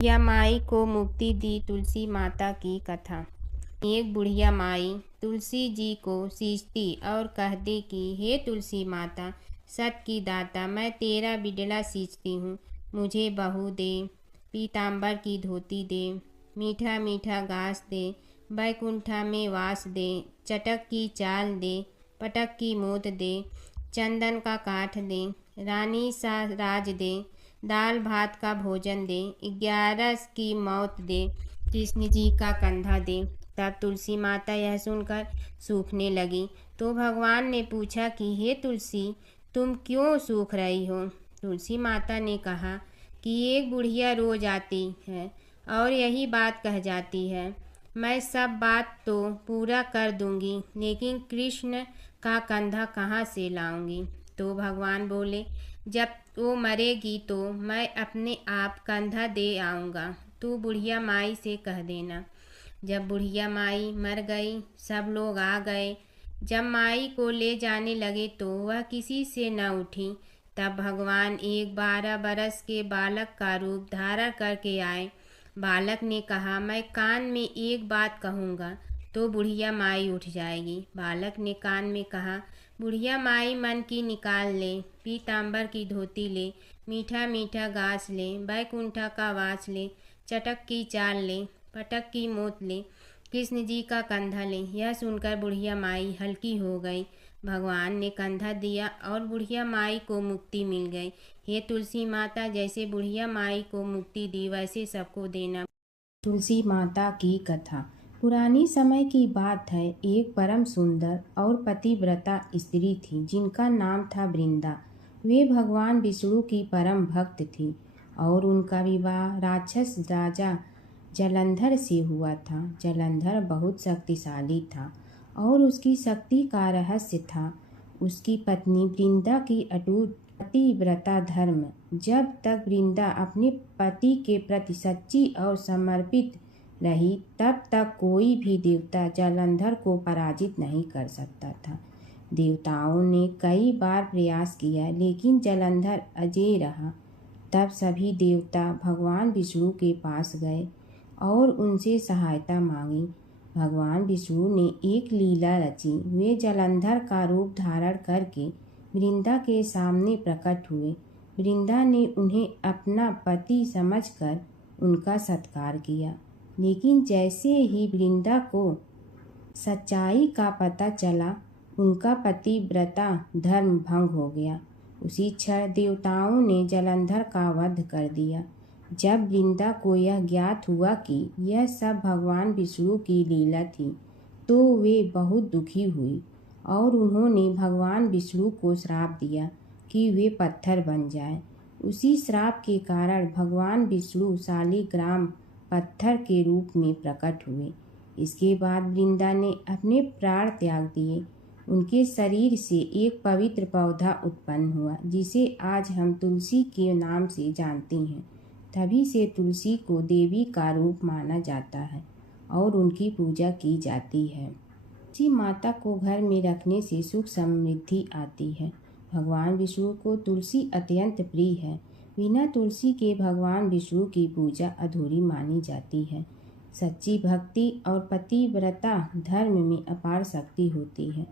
बुढ़िया माई को मुक्ति दी तुलसी माता की कथा। एक बुढ़िया माई तुलसी जी को सींचती और कहती कि हे तुलसी माता, सत की दाता, मैं तेरा बिडला सींचती हूँ। मुझे बहू दे, पीताम्बर की धोती दे, मीठा मीठा घास दे, बैकुंठा में वास दे, चटक की चाल दे, पटक की मोत दे, चंदन का काठ दे, रानी सा राज दे, दाल भात का भोजन दे, 11 की मौत दे, कृष्ण जी का कंधा दे। तब तुलसी माता यह सुनकर सूखने लगी। तो भगवान ने पूछा कि हे तुलसी, तुम क्यों सूख रही हो? तुलसी माता ने कहा कि एक बुढ़िया रोज आती है और यही बात कह जाती है, मैं सब बात तो पूरा कर दूंगी, लेकिन कृष्ण का कंधा कहाँ से लाऊंगी? तो भगवान बोले, जब वो मरेगी तो मैं अपने आप कंधा दे आऊँगा, तू बुढ़िया माई से कह देना। जब बुढ़िया माई मर गई, सब लोग आ गए। जब माई को ले जाने लगे तो वह किसी से न उठी। तब भगवान एक 12 बरस के बालक का रूप धारण करके आए। बालक ने कहा, मैं कान में एक बात कहूँगा तो बुढ़िया माई उठ जाएगी। बालक ने कान में कहा, बुढ़िया माई मन की निकाल ले, पीताम्बर की धोती ले, मीठा मीठा घास ले, बैकुंठा का वास ले, चटक की चाल ले, पटक की मोत ले, कृष्ण जी का कंधा ले। यह सुनकर बुढ़िया माई हल्की हो गई। भगवान ने कंधा दिया और बुढ़िया माई को मुक्ति मिल गई। हे तुलसी माता, जैसे बुढ़िया माई को मुक्ति दी वैसे सबको देना। तुलसी माता की कथा। पुरानी समय की बात है। एक परम सुंदर और पतिव्रता स्त्री थी जिनका नाम था वृंदा। वे भगवान विष्णु की परम भक्त थी और उनका विवाह राक्षस राजा जलंधर से हुआ था। जलंधर बहुत शक्तिशाली था और उसकी शक्ति का रहस्य था उसकी पत्नी वृंदा की अटूट पतिव्रता धर्म। जब तक वृंदा अपने पति के प्रति सच्ची और समर्पित रही, तब तक कोई भी देवता जलंधर को पराजित नहीं कर सकता था। देवताओं ने कई बार प्रयास किया, लेकिन जलंधर अजेय रहा। तब सभी देवता भगवान विष्णु के पास गए और उनसे सहायता मांगी। भगवान विष्णु ने एक लीला रची। वे जलंधर का रूप धारण करके वृंदा के सामने प्रकट हुए। वृंदा ने उन्हें अपना पति समझकर उनका सत्कार किया, लेकिन जैसे ही वृंदा को सच्चाई का पता चला, उनका पतिव्रता धर्म भंग हो गया। उसी क्षण देवताओं ने जलंधर का वध कर दिया। जब वृंदा को यह ज्ञात हुआ कि यह सब भगवान विष्णु की लीला थी, तो वे बहुत दुखी हुई और उन्होंने भगवान विष्णु को श्राप दिया कि वे पत्थर बन जाएं। उसी श्राप के कारण भगवान विष्णु शालिग्राम पत्थर के रूप में प्रकट हुए। इसके बाद वृंदा ने अपने प्राण त्याग दिए। उनके शरीर से एक पवित्र पौधा उत्पन्न हुआ, जिसे आज हम तुलसी के नाम से जानते हैं। तभी से तुलसी को देवी का रूप माना जाता है और उनकी पूजा की जाती है। तुलसी माता को घर में रखने से सुख समृद्धि आती है। भगवान विष्णु को तुलसी अत्यंत प्रिय है। बिना तुलसी के भगवान विष्णु की पूजा अधूरी मानी जाती है। सच्ची भक्ति और पतिव्रता धर्म में अपार शक्ति होती है।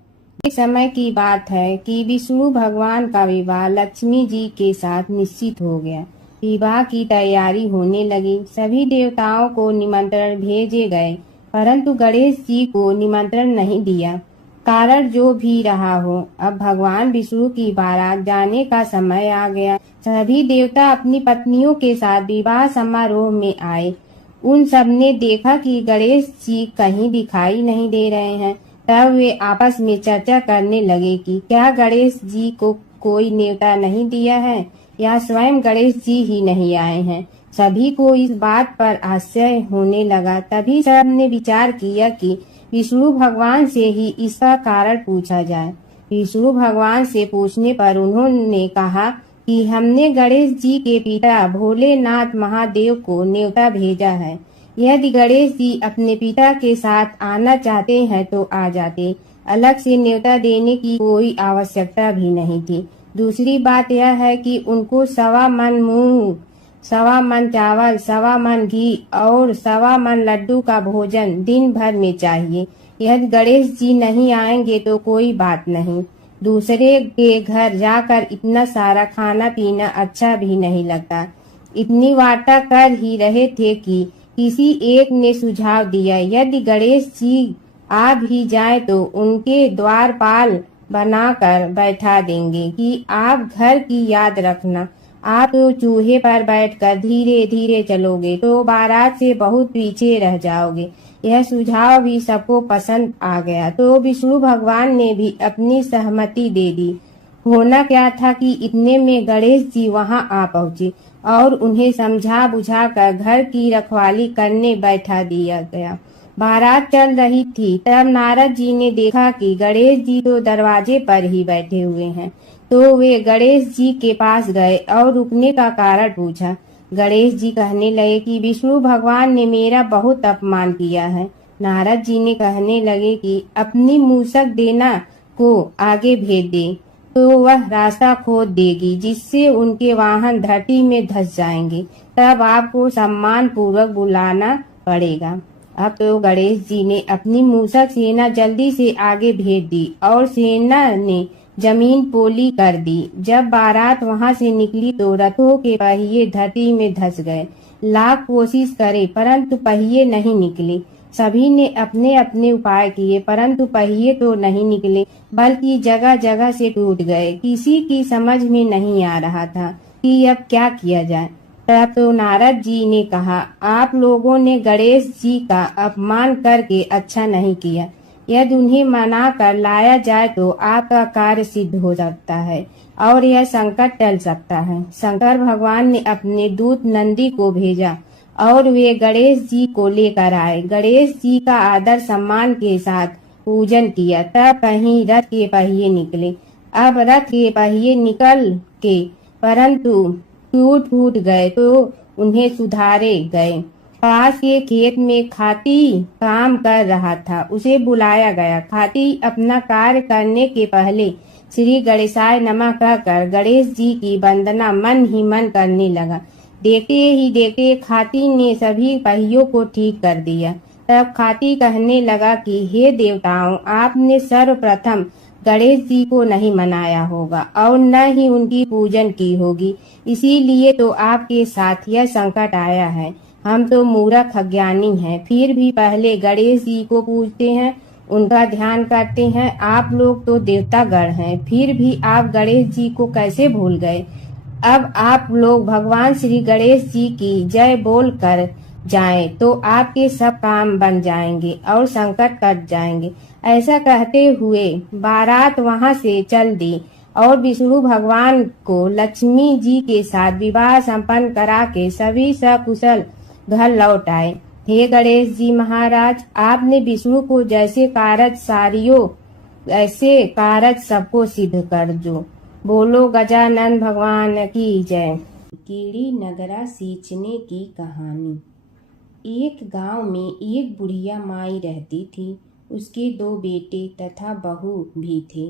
एक समय की बात है कि विष्णु भगवान का विवाह लक्ष्मी जी के साथ निश्चित हो गया। विवाह की तैयारी होने लगी। सभी देवताओं को निमंत्रण भेजे गए, परंतु गणेश जी को निमंत्रण नहीं दिया। कारण जो भी रहा हो, अब भगवान विष्णु की बारात जाने का समय आ गया। सभी देवता अपनी पत्नियों के साथ विवाह समारोह में आए। उन सब ने देखा कि गणेश जी कहीं दिखाई नहीं दे रहे हैं। तब वे आपस में चर्चा करने लगे कि क्या गणेश जी को कोई न्योता नहीं दिया है या स्वयं गणेश जी ही नहीं आए हैं। सभी को इस बात पर आश्चर्य होने लगा। तभी सब ने विचार किया कि विष्णु भगवान से ही इसका कारण पूछा जाए। विष्णु भगवान से पूछने पर उन्होंने कहा कि हमने गणेश जी के पिता भोलेनाथ महादेव को न्योता भेजा है। यदि गणेश जी अपने पिता के साथ आना चाहते हैं तो आ जाते। अलग से न्योता देने की कोई आवश्यकता भी नहीं थी। दूसरी बात यह है कि उनको 1.25 मन मुंह सवा मन चावल, सवा मन घी और सवा मन लड्डू का भोजन दिन भर में चाहिए। यदि गणेश जी नहीं आएंगे तो कोई बात नहीं, दूसरे के घर जाकर इतना सारा खाना पीना अच्छा भी नहीं लगता। इतनी वार्ता कर ही रहे थे कि किसी एक ने सुझाव दिया, यदि गणेश जी आ भी जाए तो उनके द्वारपाल बनाकर बैठा देंगे कि आप घर की याद रखना। आप तो चूहे पर बैठकर धीरे धीरे चलोगे तो बारात से बहुत पीछे रह जाओगे। यह सुझाव भी सबको पसंद आ गया तो विष्णु भगवान ने भी अपनी सहमति दे दी। होना क्या था कि इतने में गणेश जी वहां आ पहुंचे और उन्हें समझा बुझाकर घर की रखवाली करने बैठा दिया गया। बारात चल रही थी तब नारद जी ने देखा कि गणेश जी तो दरवाजे पर ही बैठे हुए हैं, तो वे गणेश जी के पास गए और रुकने का कारण पूछा। गणेश जी कहने लगे कि विष्णु भगवान ने मेरा बहुत अपमान किया है। नारद जी ने कहने लगे कि अपनी मूसक देना को आगे भेज दे तो वह रास्ता खोद देगी, जिससे उनके वाहन धरती में धंस जाएंगे। तब आपको सम्मान पूर्वक बुलाना पड़ेगा। अब तो गणेश जी ने अपनी मूसक सेना जल्दी से आगे भेज दी और सेना ने जमीन पोली कर दी। जब बारात वहां से निकली तो रथों के पहिए धरती में धंस गए। लाख कोशिश करे परंतु पहिए नहीं निकले। सभी ने अपने अपने उपाय किए परंतु पहिए तो नहीं निकले, बल्कि जगह जगह से टूट गए। किसी की समझ में नहीं आ रहा था कि अब क्या किया जाए। तब तो नारद जी ने कहा, आप लोगों ने गणेश जी का अपमान करके अच्छा नहीं किया। यदि उन्हें मना कर लाया जाए तो आपका कार्य सिद्ध हो सकता है और यह संकट टल सकता है। शंकर भगवान ने अपने दूत नंदी को भेजा और वे गणेश जी को लेकर आए। गणेश जी का आदर सम्मान के साथ पूजन किया। तब कहीं रथ के पहिए निकले। अब रथ के पहिए निकल के परंतु टूट गए तो उन्हें सुधारे गए। पास के खेत में खाती काम कर रहा था, उसे बुलाया गया। खाती अपना कार्य करने के पहले श्री गणेशाय नमः कहकर गणेश जी की वंदना मन ही मन करने लगा। देखते ही देखते खाती ने सभी पहियों को ठीक कर दिया। तब खाती कहने लगा कि हे देवताओं, आपने सर्वप्रथम गणेश जी को नहीं मनाया होगा और न ही उनकी पूजन की होगी, इसीलिए तो आपके साथ यह संकट आया है। हम तो मूर्ख अज्ञानी हैं, फिर भी पहले गणेश जी को पूजते हैं, उनका ध्यान करते हैं। आप लोग तो देवतागण हैं, फिर भी आप गणेश जी को कैसे भूल गए। अब आप लोग भगवान श्री गणेश जी की जय बोल कर जाएं तो आपके सब काम बन जाएंगे और संकट कट जाएंगे। ऐसा कहते हुए बारात वहां से चल दी और विष्णु भगवान को लक्ष्मी जी के साथ विवाह संपन्न करा के सभी सकुशल घर लौट आए। हे गणेश जी महाराज, आपने विष्णु को जैसे कारज सारियो ऐसे कारज सबको सिद्ध कर जो। बोलो गजानन भगवान की जय। कीड़ी नगरा सींचने की कहानी। एक गांव में एक बुढ़िया माई रहती थी। उसके 2 बेटे तथा बहू भी थे।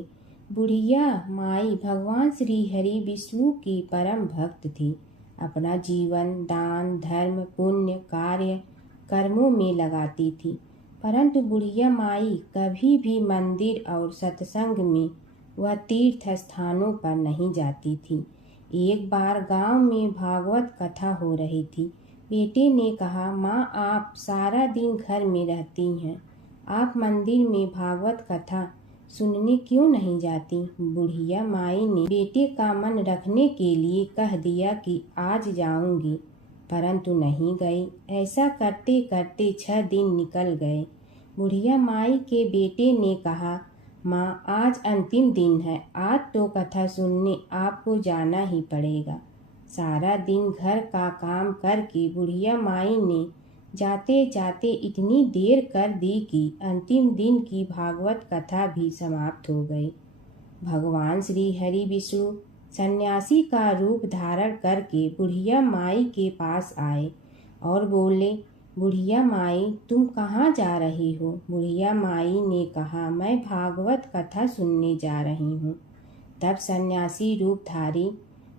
बुढ़िया माई भगवान श्री हरि विष्णु की परम भक्त थी। अपना जीवन दान धर्म पुण्य कार्य कर्मों में लगाती थी, परंतु बुढ़िया माई कभी भी मंदिर और सत्संग में वह तीर्थ स्थानों पर नहीं जाती थी। एक बार गांव में भागवत कथा हो रही थी। बेटे ने कहा, माँ, आप सारा दिन घर में रहती हैं, आप मंदिर में भागवत कथा सुनने क्यों नहीं जाती। बुढ़िया माई ने बेटे का मन रखने के लिए कह दिया कि आज जाऊंगी, परंतु नहीं गई। ऐसा करते करते 6 दिन निकल गए। बुढ़िया माई के बेटे ने कहा, माँ, आज अंतिम दिन है, आज तो कथा सुनने आपको जाना ही पड़ेगा। सारा दिन घर का काम करके बुढ़िया माई ने जाते जाते इतनी देर कर दी कि अंतिम दिन की भागवत कथा भी समाप्त हो गई। भगवान श्री हरि विष्णु सन्यासी का रूप धारण करके बुढ़िया माई के पास आए और बोले, बुढ़िया माई, तुम कहाँ जा रही हो। बुढ़िया माई ने कहा, मैं भागवत कथा सुनने जा रही हूँ। तब सन्यासी रूपधारी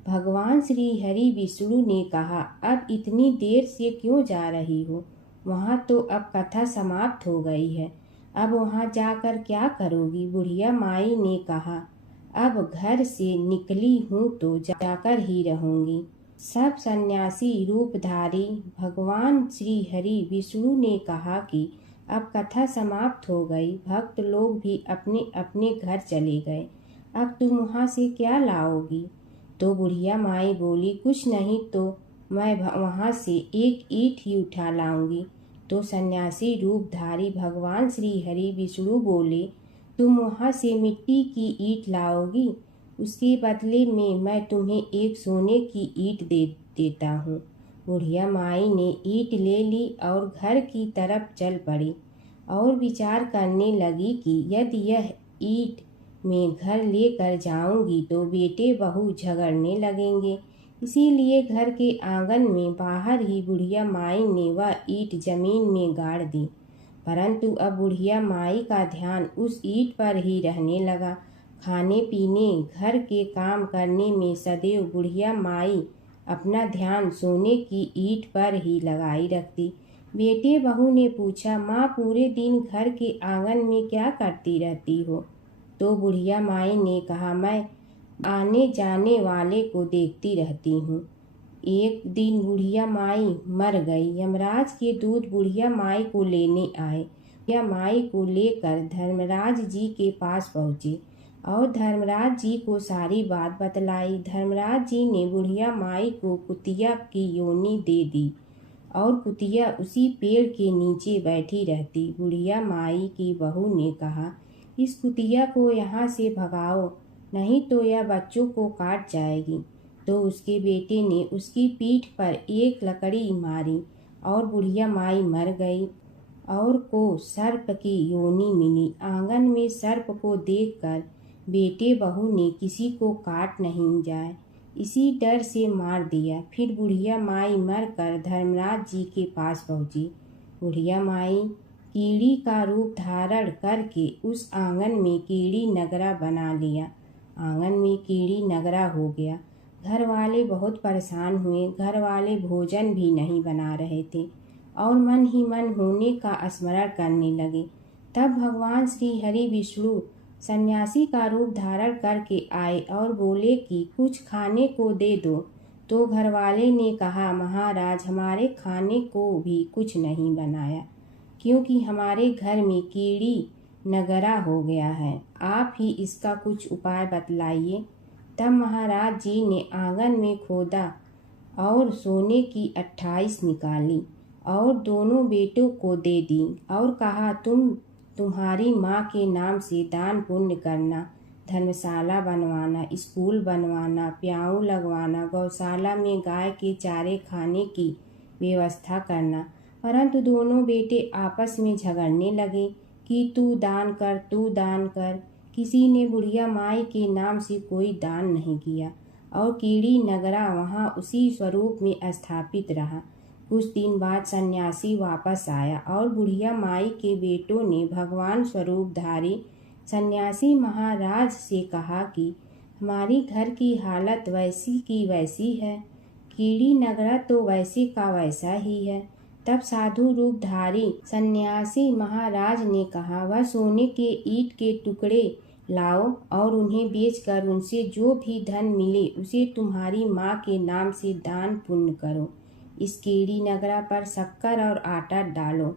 भगवान श्री हरि विष्णु ने कहा, अब इतनी देर से क्यों जा रही हो? वहाँ तो अब कथा समाप्त हो गई है, अब वहाँ जाकर क्या करोगी? बुढ़िया माई ने कहा, अब घर से निकली हूँ तो जाकर ही रहूंगी। सब सन्यासी रूपधारी भगवान श्री हरि विष्णु ने कहा कि अब कथा समाप्त हो गई, भक्त लोग भी अपने अपने घर चले गए, अब तुम वहाँ से क्या लाओगी? तो बुढ़िया माई बोली, कुछ नहीं तो मैं वहाँ से एक ईंट ही उठा लाऊंगी। तो सन्यासी रूपधारी भगवान श्री हरि विष्णु बोले, तुम वहाँ से मिट्टी की ईंट लाओगी, उसके बदले में मैं तुम्हें एक सोने की ईंट देता हूँ। बुढ़िया माई ने ईंट ले ली और घर की तरफ चल पड़ी और विचार करने लगी कि यदि यह ईंट मैं घर लेकर जाऊंगी तो बेटे बहू झगड़ने लगेंगे, इसीलिए घर के आंगन में बाहर ही बुढ़िया माई ने वह ईंट जमीन में गाड़ दी। परंतु अब बुढ़िया माई का ध्यान उस ईंट पर ही रहने लगा। खाने पीने घर के काम करने में सदैव बुढ़िया माई अपना ध्यान सोने की ईंट पर ही लगाई रखती। बेटे बहू ने पूछा, माँ पूरे दिन घर के आंगन में क्या करती रहती हो? तो बुढ़िया माई ने कहा, मैं आने जाने वाले को देखती रहती हूँ। एक दिन बुढ़िया माई मर गई। यमराज के दूत बुढ़िया माई को लेने आए। बुढ़िया माई को लेकर धर्मराज जी के पास पहुँचे और धर्मराज जी को सारी बात बतलाई। धर्मराज जी ने बुढ़िया माई को कुतिया की योनि दे दी और कुतिया उसी पेड़ के नीचे बैठी रहती। बुढ़िया माई की बहू ने कहा, इस कुतिया को यहाँ से भगाओ, नहीं तो यह बच्चों को काट जाएगी। तो उसके बेटे ने उसकी पीठ पर एक लकड़ी मारी और बुढ़िया माई मर गई और को सर्प की योनि मिली। आंगन में सर्प को देखकर बेटे बहू ने किसी को काट नहीं जाए इसी डर से मार दिया। फिर बुढ़िया माई मरकर धर्मराज जी के पास पहुंची। बुढ़िया माई कीड़ी का रूप धारण करके उस आंगन में कीड़ी नगरा बना लिया। आंगन में कीड़ी नगरा हो गया। घर वाले बहुत परेशान हुए। घर वाले भोजन भी नहीं बना रहे थे और मन ही मन होने का स्मरण करने लगे। तब भगवान श्री हरि विष्णु सन्यासी का रूप धारण करके आए और बोले कि कुछ खाने को दे दो। तो घरवाले ने कहा, महाराज हमारे खाने को भी कुछ नहीं बनाया, क्योंकि हमारे घर में कीड़ी नगरा हो गया है, आप ही इसका कुछ उपाय बतलाइए। तब महाराज जी ने आंगन में खोदा और सोने की 28 निकाली और दोनों बेटों को दे दी और कहा, तुम्हारी माँ के नाम से दान पुण्य करना, धर्मशाला बनवाना, स्कूल बनवाना, प्याऊ लगवाना, गौशाला में गाय के चारे खाने की व्यवस्था करना। परंतु दोनों बेटे आपस में झगड़ने लगे कि तू दान कर, तू दान कर। किसी ने बुढ़िया माई के नाम से कोई दान नहीं किया और कीड़ी नगरा वहाँ उसी स्वरूप में स्थापित रहा। कुछ दिन बाद सन्यासी वापस आया और बुढ़िया माई के बेटों ने भगवान स्वरूपधारी सन्यासी महाराज से कहा कि हमारी घर की हालत वैसी की वैसी है, कीड़ी नगरा तो वैसे का वैसा ही है। तब साधु रूपधारी सन्यासी महाराज ने कहा, वह सोने के ईंट के टुकड़े लाओ और उन्हें बेचकर उनसे जो भी धन मिले उसे तुम्हारी माँ के नाम से दान पुण्य करो। इस कीड़ी नगरा पर शक्कर और आटा डालो।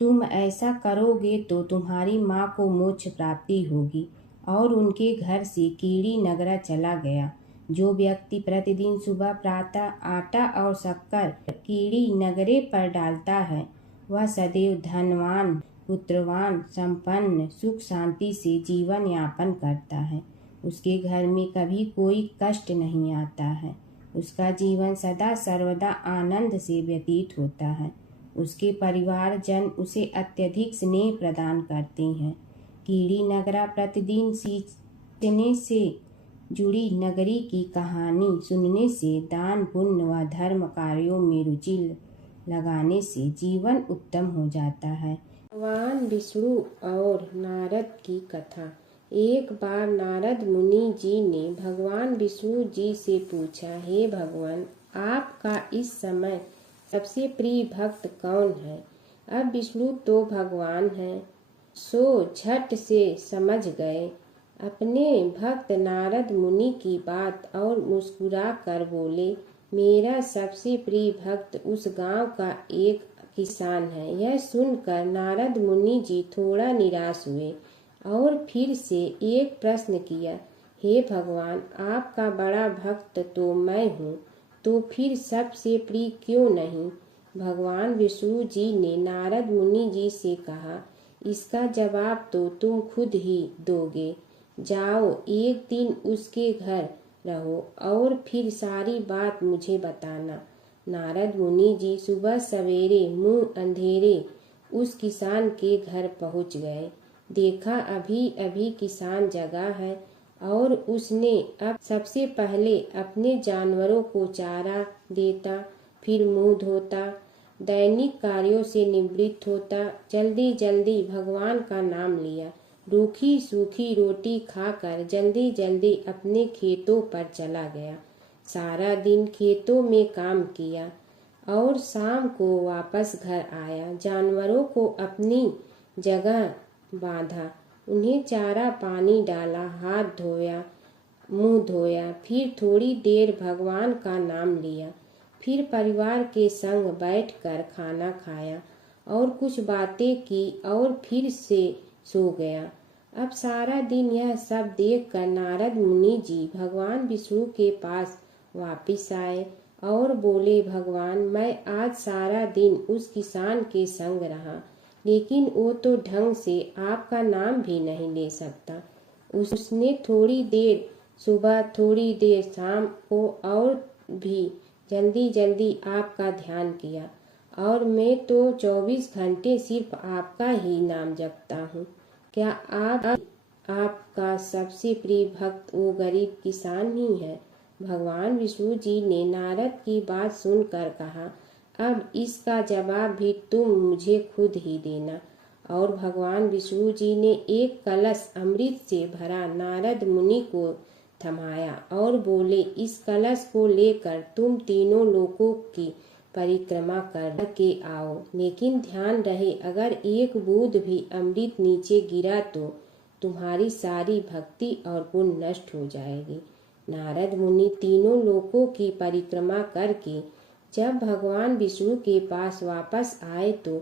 तुम ऐसा करोगे तो तुम्हारी माँ को मोक्ष प्राप्ति होगी। और उनके घर से कीड़ी नगरा चला गया। जो व्यक्ति प्रतिदिन सुबह प्रातः आटा और शक्कर कीड़ी नगरे पर डालता है, वह सदैव धनवान, पुत्रवान, संपन्न, सुख शांति से जीवन यापन करता है। उसके घर में कभी कोई कष्ट नहीं आता है। उसका जीवन सदा सर्वदा आनंद से व्यतीत होता है। उसके परिवार जन उसे अत्यधिक स्नेह प्रदान करते हैं। कीड़ी नगरा प्रतिदिन सींचने से जुड़ी नगरी की कहानी सुनने से, दान पुण्य व धर्म कार्यों में रुचि लगाने से जीवन उत्तम हो जाता है। भगवान विष्णु और नारद की कथा। एक बार नारद मुनि जी ने भगवान विष्णु जी से पूछा, हे भगवान, आपका इस समय सबसे प्रिय भक्त कौन है? अब विष्णु तो भगवान हैं, सो झट से समझ गए अपने भक्त नारद मुनि की बात और मुस्कुरा कर बोले, मेरा सबसे प्रिय भक्त उस गांव का एक किसान है। यह सुनकर नारद मुनि जी थोड़ा निराश हुए और फिर से एक प्रश्न किया, हे भगवान, आपका बड़ा भक्त तो मैं हूँ, तो फिर सबसे प्रिय क्यों नहीं? भगवान विष्णु जी ने नारद मुनि जी से कहा, इसका जवाब तो तुम खुद ही दोगे। जाओ, एक दिन उसके घर रहो और फिर सारी बात मुझे बताना। नारद मुनि जी सुबह सवेरे मुंह अंधेरे उस किसान के घर पहुंच गए। देखा अभी अभी किसान जगा है और उसने अब सबसे पहले अपने जानवरों को चारा देता, फिर मुंह धोता, दैनिक कार्यों से निवृत्त होता, जल्दी जल्दी भगवान का नाम लिया, रूखी सूखी रोटी खाकर जल्दी जल्दी अपने खेतों पर चला गया। सारा दिन खेतों में काम किया और शाम को वापस घर आया। जानवरों को अपनी जगह बांधा, उन्हें चारा पानी डाला, हाथ धोया, मुंह धोया, फिर थोड़ी देर भगवान का नाम लिया, फिर परिवार के संग बैठकर खाना खाया और कुछ बातें की और फिर से सो गया। अब सारा दिन यह सब देखकर नारद मुनि जी भगवान विष्णु के पास वापिस आए और बोले, भगवान, मैं आज सारा दिन उस किसान के संग रहा, लेकिन वो तो ढंग से आपका नाम भी नहीं ले सकता। उसने थोड़ी देर सुबह, थोड़ी देर शाम को और भी जल्दी जल्दी आपका ध्यान किया, और मैं तो 24 घंटे सिर्फ आपका ही नाम जपता हूँ। क्या आपका सबसे प्रिय भक्त वो गरीब किसान ही है? भगवान विष्णु जी ने नारद की बात सुनकर कहा, अब इसका जवाब भी तुम मुझे खुद ही देना। और भगवान विष्णु जी ने एक कलश अमृत से भरा नारद मुनि को थमाया और बोले, इस कलश को लेकर तुम तीनों लोकों की परिक्रमा करके आओ, लेकिन ध्यान रहे अगर एक बूंद भी अमृत नीचे गिरा तो तुम्हारी सारी भक्ति और पुण्य नष्ट हो जाएगी। नारद मुनि तीनों लोकों की परिक्रमा करके जब भगवान विष्णु के पास वापस आए तो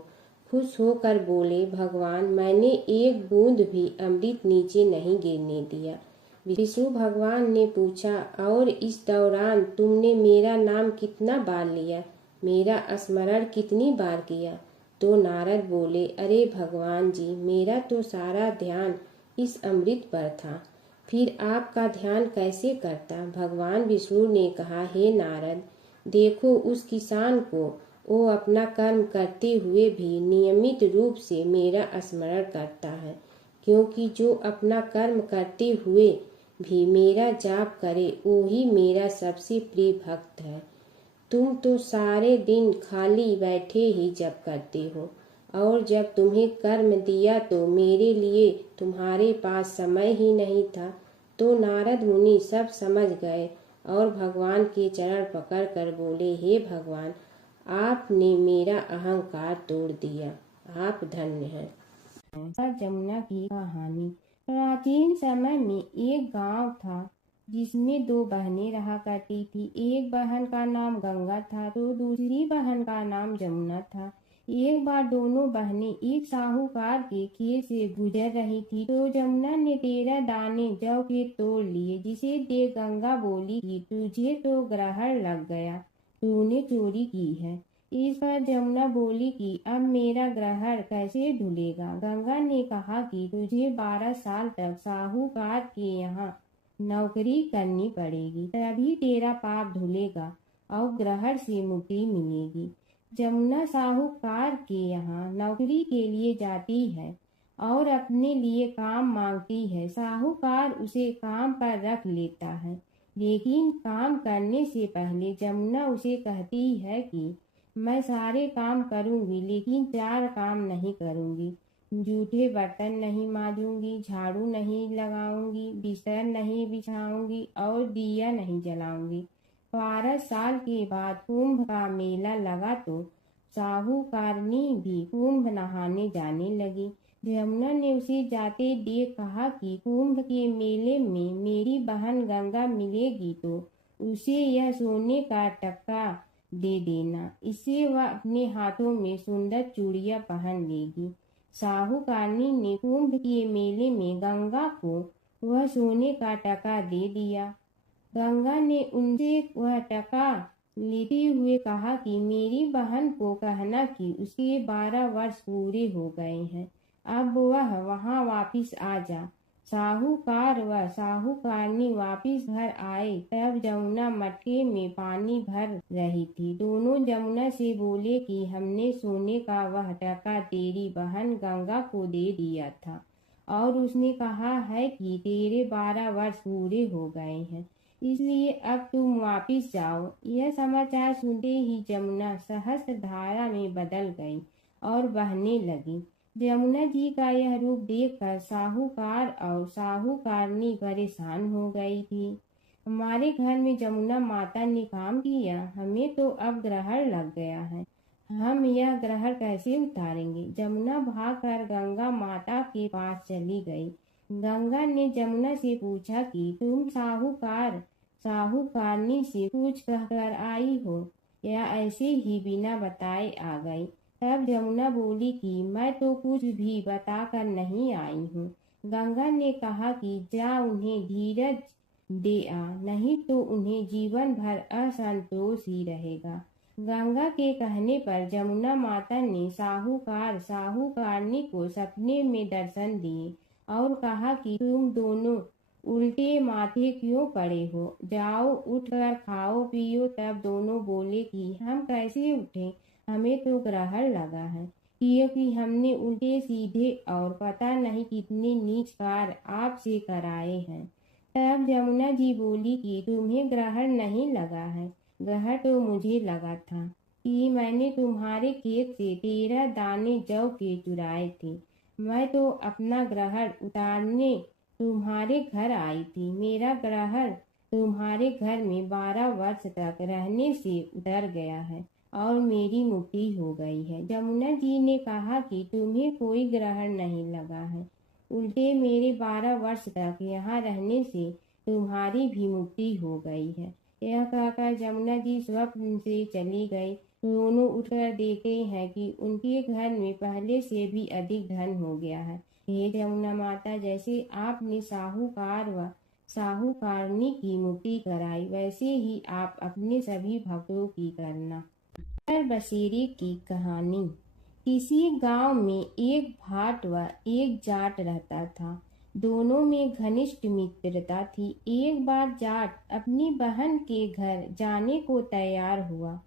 खुश होकर बोले, भगवान, मैंने एक बूंद भी अमृत नीचे नहीं गिरने दिया। विष्णु भगवान ने पूछा, और इस दौरान तुमने मेरा नाम कितना बार लिया, मेरा स्मरण कितनी बार किया? तो नारद बोले, अरे भगवान जी, मेरा तो सारा ध्यान इस अमृत पर था, फिर आपका ध्यान कैसे करता? भगवान विष्णु ने कहा, हे नारद, देखो उस किसान को, वो अपना कर्म करते हुए भी नियमित रूप से मेरा स्मरण करता है, क्योंकि जो अपना कर्म करते हुए भी मेरा जाप करे वो ही मेरा सबसे प्रिय भक्त है। तुम तो सारे दिन खाली बैठे ही जप करते हो, और जब तुम्हें कर्म दिया तो मेरे लिए तुम्हारे पास समय ही नहीं था। तो नारद मुनि सब समझ गए और भगवान के चरण पकड़ कर बोले, हे भगवान, आपने मेरा अहंकार तोड़ दिया, आप धन्य हैं। जमुना की कहानी। प्राचीन समय में एक गांव था जिसमें दो बहनें रहा करती थी। एक बहन का नाम गंगा था तो दूसरी बहन का नाम जमुना था। एक बार दोनों बहनें एक साहूकार के खेत से गुजर रही थी तो जमुना ने 13 दाने जौ के तोड़ लिए, जिसे देख गंगा बोली कि तुझे तो ग्रहण लग गया, तूने चोरी की है। इस पर जमुना बोली कि अब मेरा ग्रहण कैसे धुलेगा। गंगा ने कहा कि तुझे 12 साल तक साहूकार के यहाँ नौकरी करनी पड़ेगी, तभी तेरा पाप धुलेगा और ग्रहण से मुक्ति मिलेगी। जमुना साहूकार के यहाँ नौकरी के लिए जाती है और अपने लिए काम मांगती है। साहूकार उसे काम पर रख लेता है, लेकिन काम करने से पहले जमुना उसे कहती है कि मैं सारे काम करूंगी लेकिन 4 काम नहीं करूंगी। जूठे बर्तन नहीं मांजूंगी, झाड़ू नहीं लगाऊंगी, बिस्तर नहीं बिछाऊंगी और दिया नहीं जलाऊंगी। 12 साल के बाद कुंभ का मेला लगा तो साहूकारनी भी कुंभ नहाने जाने लगी। यमुना ने उसे जाते देख कहा कि कुंभ के मेले में मेरी बहन गंगा मिलेगी तो उसे यह सोने का टक्का दे देना, इससे वह अपने हाथों में सुंदर चूड़ियां पहन लेगी। साहूकारनी ने कुंभ के मेले में गंगा को वह सोने का टका दे दिया। गंगा ने उनसे वह टका लेते हुए कहा कि मेरी बहन को कहना कि उसके 12 वर्ष पूरे हो गए हैं, अब वह वहां वापिस आ जा। साहूकार व साहूकारनी वापिस घर आए तब जमुना मटके में पानी भर रही थी। दोनों जमुना से बोले कि हमने सोने का वह टका तेरी बहन गंगा को दे दिया था और उसने कहा है कि तेरे 12 वर्ष पूरे हो गए हैं, इसलिए अब तुम वापिस जाओ। यह समाचार सुनते ही जमुना सहस्त्र धारा में बदल गई और बहने लगी। यमुना जी का यह रूप देखकर साहूकार और साहूकारनी परेशान हो गई थी। हमारे घर में जमुना माता ने काम किया, हमें तो अब ग्रहण लग गया है, हम यह ग्रहण कैसे उतारेंगे। जमुना भागकर गंगा माता के पास चली गई। गंगा ने जमुना से पूछा कि तुम साहूकारनी से कुछ कहकर आई हो या ऐसे ही बिना बताए आ गई। तब जमुना बोली कि मैं तो कुछ भी बताकर नहीं आई हूँ। गंगा ने कहा कि जा उन्हें धीरज दे आ, नहीं तो उन्हें जीवन भर असंतोष ही रहेगा। गंगा के कहने पर जमुना माता ने साहूकारनी को सपने में दर्शन दिए और कहा कि तुम दोनों उल्टे माथे क्यों पड़े हो, जाओ उठकर खाओ पियो। तब दोनों बोले कि हम कैसे उठें, हमें तो ग्रहण लगा है, क्योंकि हमने उल्टे सीधे और पता नहीं कितने नीच कार्य आपसे कराए हैं। तब जमुना जी बोली कि तुम्हें ग्रहण नहीं लगा है, ग्रहण तो मुझे लगा था कि मैंने तुम्हारे खेत से 13 दाने जौ के चुराए थे। मैं तो अपना ग्रहण उतारने तुम्हारे घर आई थी। मेरा ग्रहण तुम्हारे घर में 12 वर्ष तक रहने से उतर गया है और मेरी मुक्ति हो गई है। जमुना जी ने कहा कि तुम्हें कोई ग्रहण नहीं लगा है, उल्टे मेरे 12 वर्ष तक यहाँ रहने से तुम्हारी भी मुक्ति हो गई है। यह कहकर जमुना जी स्वप्न से चली गई। दोनों उठकर देखते हैं कि उनके घर में पहले से भी अधिक धन हो गया है। हे जमुना माता, जैसे आपने साहूकार व साहूकारनी की मुक्ति कराई, वैसे ही आप अपने सभी भक्तों की करना। नगर बसेरे की कहानी। किसी गांव में एक भाट व एक जाट रहता था। दोनों में घनिष्ठ मित्रता थी। एक बार जाट अपनी बहन के घर जाने को तैयार हुआ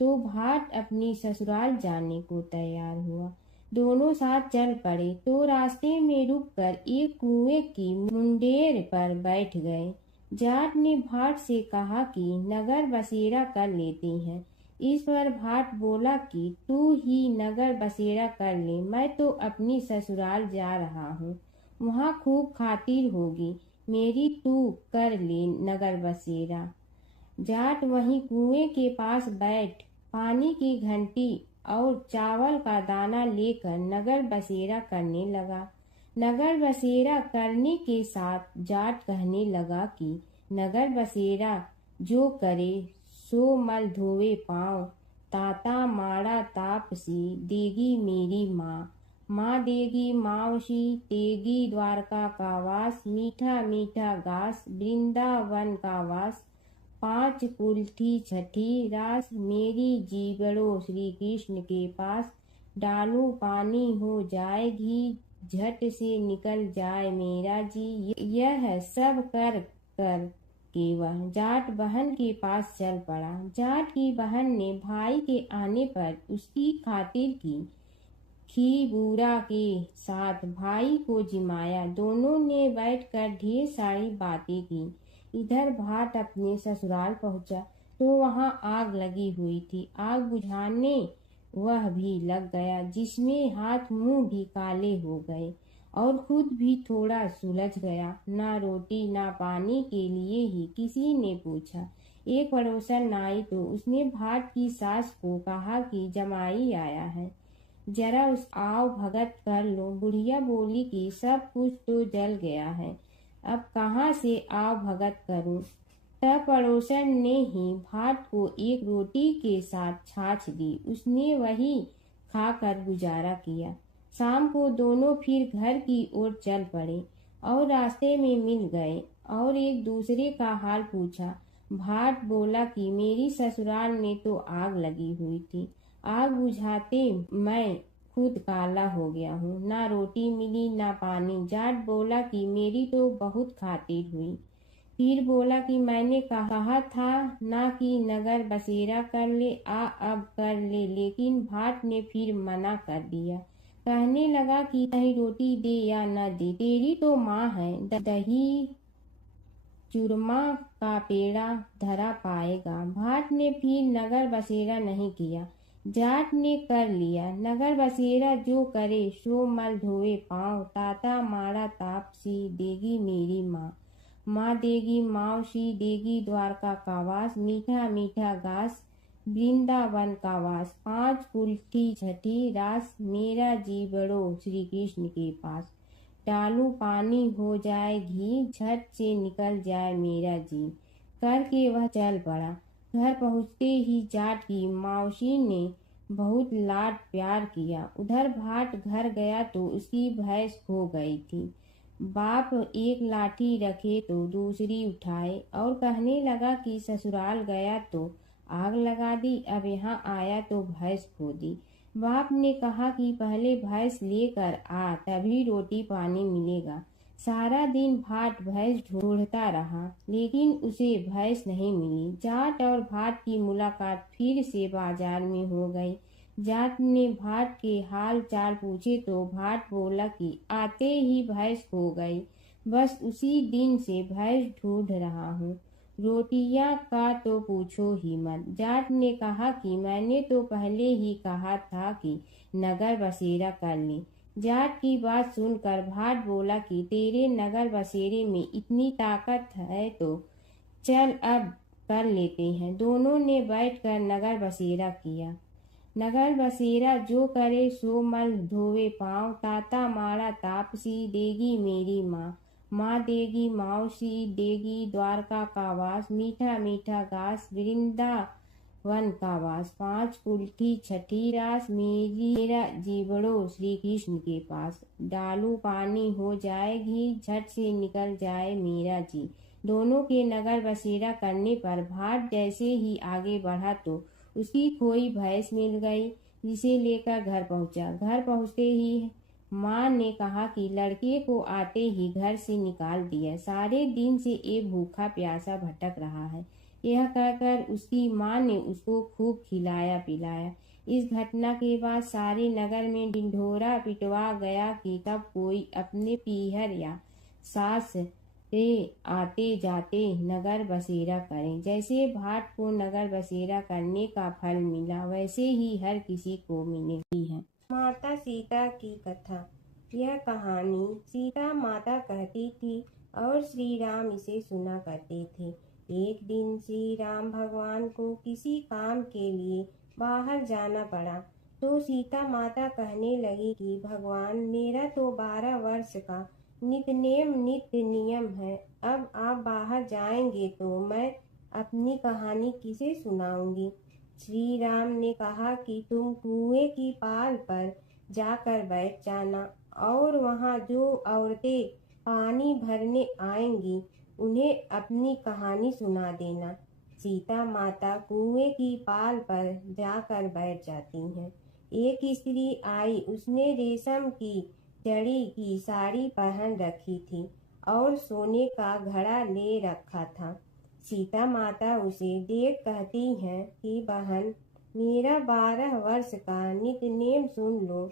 तो भाट अपनी ससुराल जाने को तैयार हुआ। दोनों साथ चल पड़े तो रास्ते में रुककर एक कुएं की मुंडेर पर बैठ गए। जाट ने भाट से कहा कि नगर बसेरा कर लेते हैं। इस पर भाट बोला कि तू ही नगर बसेरा कर ले, मैं तो अपनी ससुराल जा रहा हूँ, वहाँ खूब खातिर होगी मेरी, तू कर ले नगर बसेरा। जाट वहीं कुएं के पास बैठ पानी की घंटी और चावल का दाना लेकर नगर बसेरा करने लगा। नगर बसेरा करने के साथ जाट कहने लगा कि नगर बसेरा जो करे सो मल धोवे पाँव, ताता माड़ा तापसी देगी मेरी माँ, माँ देगी मावशी तेगी द्वारका का वास, मीठा मीठा घास वृंदावन का वास, 5 कुल्ठी छठी रास, मेरी जीवड़ो श्री कृष्ण के पास, डालू पानी हो जाए घी, झट से निकल जाए मेरा जी। यह सब कर कर के वह जाट बहन के पास चल पड़ा। जाट की बहन ने भाई के आने पर उसकी खातिर की खी बूरा के साथ भाई को जिमाया। दोनों ने बैठकर ढेर सारी बातें की। इधर भाट अपने ससुराल पहुंचा तो वहां आग लगी हुई थी। आग बुझाने वह भी लग गया, जिसमें हाथ मुंह भी काले हो गए और खुद भी थोड़ा सुलझ गया। ना रोटी ना पानी के लिए ही किसी ने पूछा। एक पड़ोसन आई तो उसने भाट की सास को कहा कि जमाई आया है, जरा उस आओ भगत कर लो। बुढ़िया बोली कि सब कुछ तो जल गया है, अब कहाँ से आओ भगत करूं। तब पड़ोसन ने ही भाट को एक रोटी के साथ छाछ दी। उसने वही खाकर गुजारा किया। शाम को दोनों फिर घर की ओर चल पड़े और रास्ते में मिल गए और एक दूसरे का हाल पूछा। भाट बोला कि मेरी ससुराल में तो आग लगी हुई थी, आग बुझाते मैं खुद काला हो गया हूँ, ना रोटी मिली ना पानी। जाट बोला कि मेरी तो बहुत खातिर हुई। फिर बोला कि मैंने कहा था ना कि नगर बसेरा कर ले, आ अब कर ले, लेकिन भाट ने फिर मना कर दिया। कहने लगा कि चाहे रोटी दे या न दे, तेरी तो माँ है, दही चूरमा का पेड़ा धरा पाएगा। भाट ने फिर नगर बसेरा नहीं किया, जाट ने कर लिया। नगर बसेरा जो करे सो मल धोए पाँव, ताता मारा तापसी देगी मेरी माँ। माँ देगी मावसी देगी द्वारका का वास, मीठा मीठा घास वृंदावन का वास। 5 कुल्ठी छठी रास, मेरा जी बड़ो श्री कृष्ण के पास। डालू पानी हो जाए घी, झट से निकल जाए मेरा जी। करके वह चल पड़ा। घर पहुँचते ही जाट की मौसी ने बहुत लाड प्यार किया। उधर भाट घर गया तो उसकी भैंस खो गई थी। बाप एक लाठी रखे तो दूसरी उठाए और कहने लगा कि ससुराल गया तो आग लगा दी, अब यहाँ आया तो भैंस खो दी। बाप ने कहा कि पहले भैंस लेकर आ, तभी रोटी पानी मिलेगा। सारा दिन भाट भैंस ढूंढता रहा, लेकिन उसे भैंस नहीं मिली। जाट और भाट की मुलाकात फिर से बाजार में हो गई। जाट ने भाट के हाल चाल पूछे तो भाट बोला कि आते ही भैंस खो गई, बस उसी दिन से भैंस ढूंढ रहा हूँ। रोटियां का तो पूछो ही मत। जाट ने कहा कि मैंने तो पहले ही कहा था कि नगर बसेरा कर ले। जाट की बात सुनकर भाट बोला कि तेरे नगर बसेरे में इतनी ताकत है तो चल अब कर लेते हैं। दोनों ने बैठकर नगर बसेरा किया। नगर बसेरा जो करे सो मल धोवे पाँव, ताता मारा तापसी देगी मेरी माँ। माँ देगी मौसी देगी द्वारका का वास, मीठा मीठा घास वृंदावन का वास। 5 कुल्ठी छठी रास, मेरा जीवड़ो श्री कृष्ण के पास। डालू पानी हो जाए घी, झट से निकल जाए मेरा जी। दोनों के नगर बसेरा करने पर भाट जैसे ही आगे बढ़ा तो उसकी खोई भैंस मिल गई, जिसे लेकर घर पहुंचा। घर पहुंचते ही माँ ने कहा कि लड़के को आते ही घर से निकाल दिया, सारे दिन से ये भूखा प्यासा भटक रहा है। यह कहकर उसकी माँ ने उसको खूब खिलाया पिलाया। इस घटना के बाद सारे नगर में ढिंढोरा पिटवा गया कि कब कोई अपने पीहर या सास से आते जाते नगर बसेरा करें। जैसे भाट को नगर बसेरा करने का फल मिला, वैसे ही हर किसी को मिलती है। माता सीता की कथा। यह कहानी सीता माता कहती थी और श्री राम इसे सुना करते थे। एक दिन श्री राम भगवान को किसी काम के लिए बाहर जाना पड़ा तो सीता माता कहने लगी कि भगवान, मेरा तो 12 वर्ष का नित्य नियम है, अब आप बाहर जाएंगे तो मैं अपनी कहानी किसे सुनाऊंगी। श्री राम ने कहा कि तुम कुएं की पाल पर जाकर बैठ जाना और वहां जो औरतें पानी भरने आएंगी उन्हें अपनी कहानी सुना देना। सीता माता कुएं की पाल पर जाकर बैठ जाती हैं। एक स्त्री आई, उसने रेशम की जड़ी की साड़ी पहन रखी थी और सोने का घड़ा ले रखा था। सीता माता उसे देख कहती हैं कि बहन, मेरा 12 वर्ष का नित्यनेम सुन लो।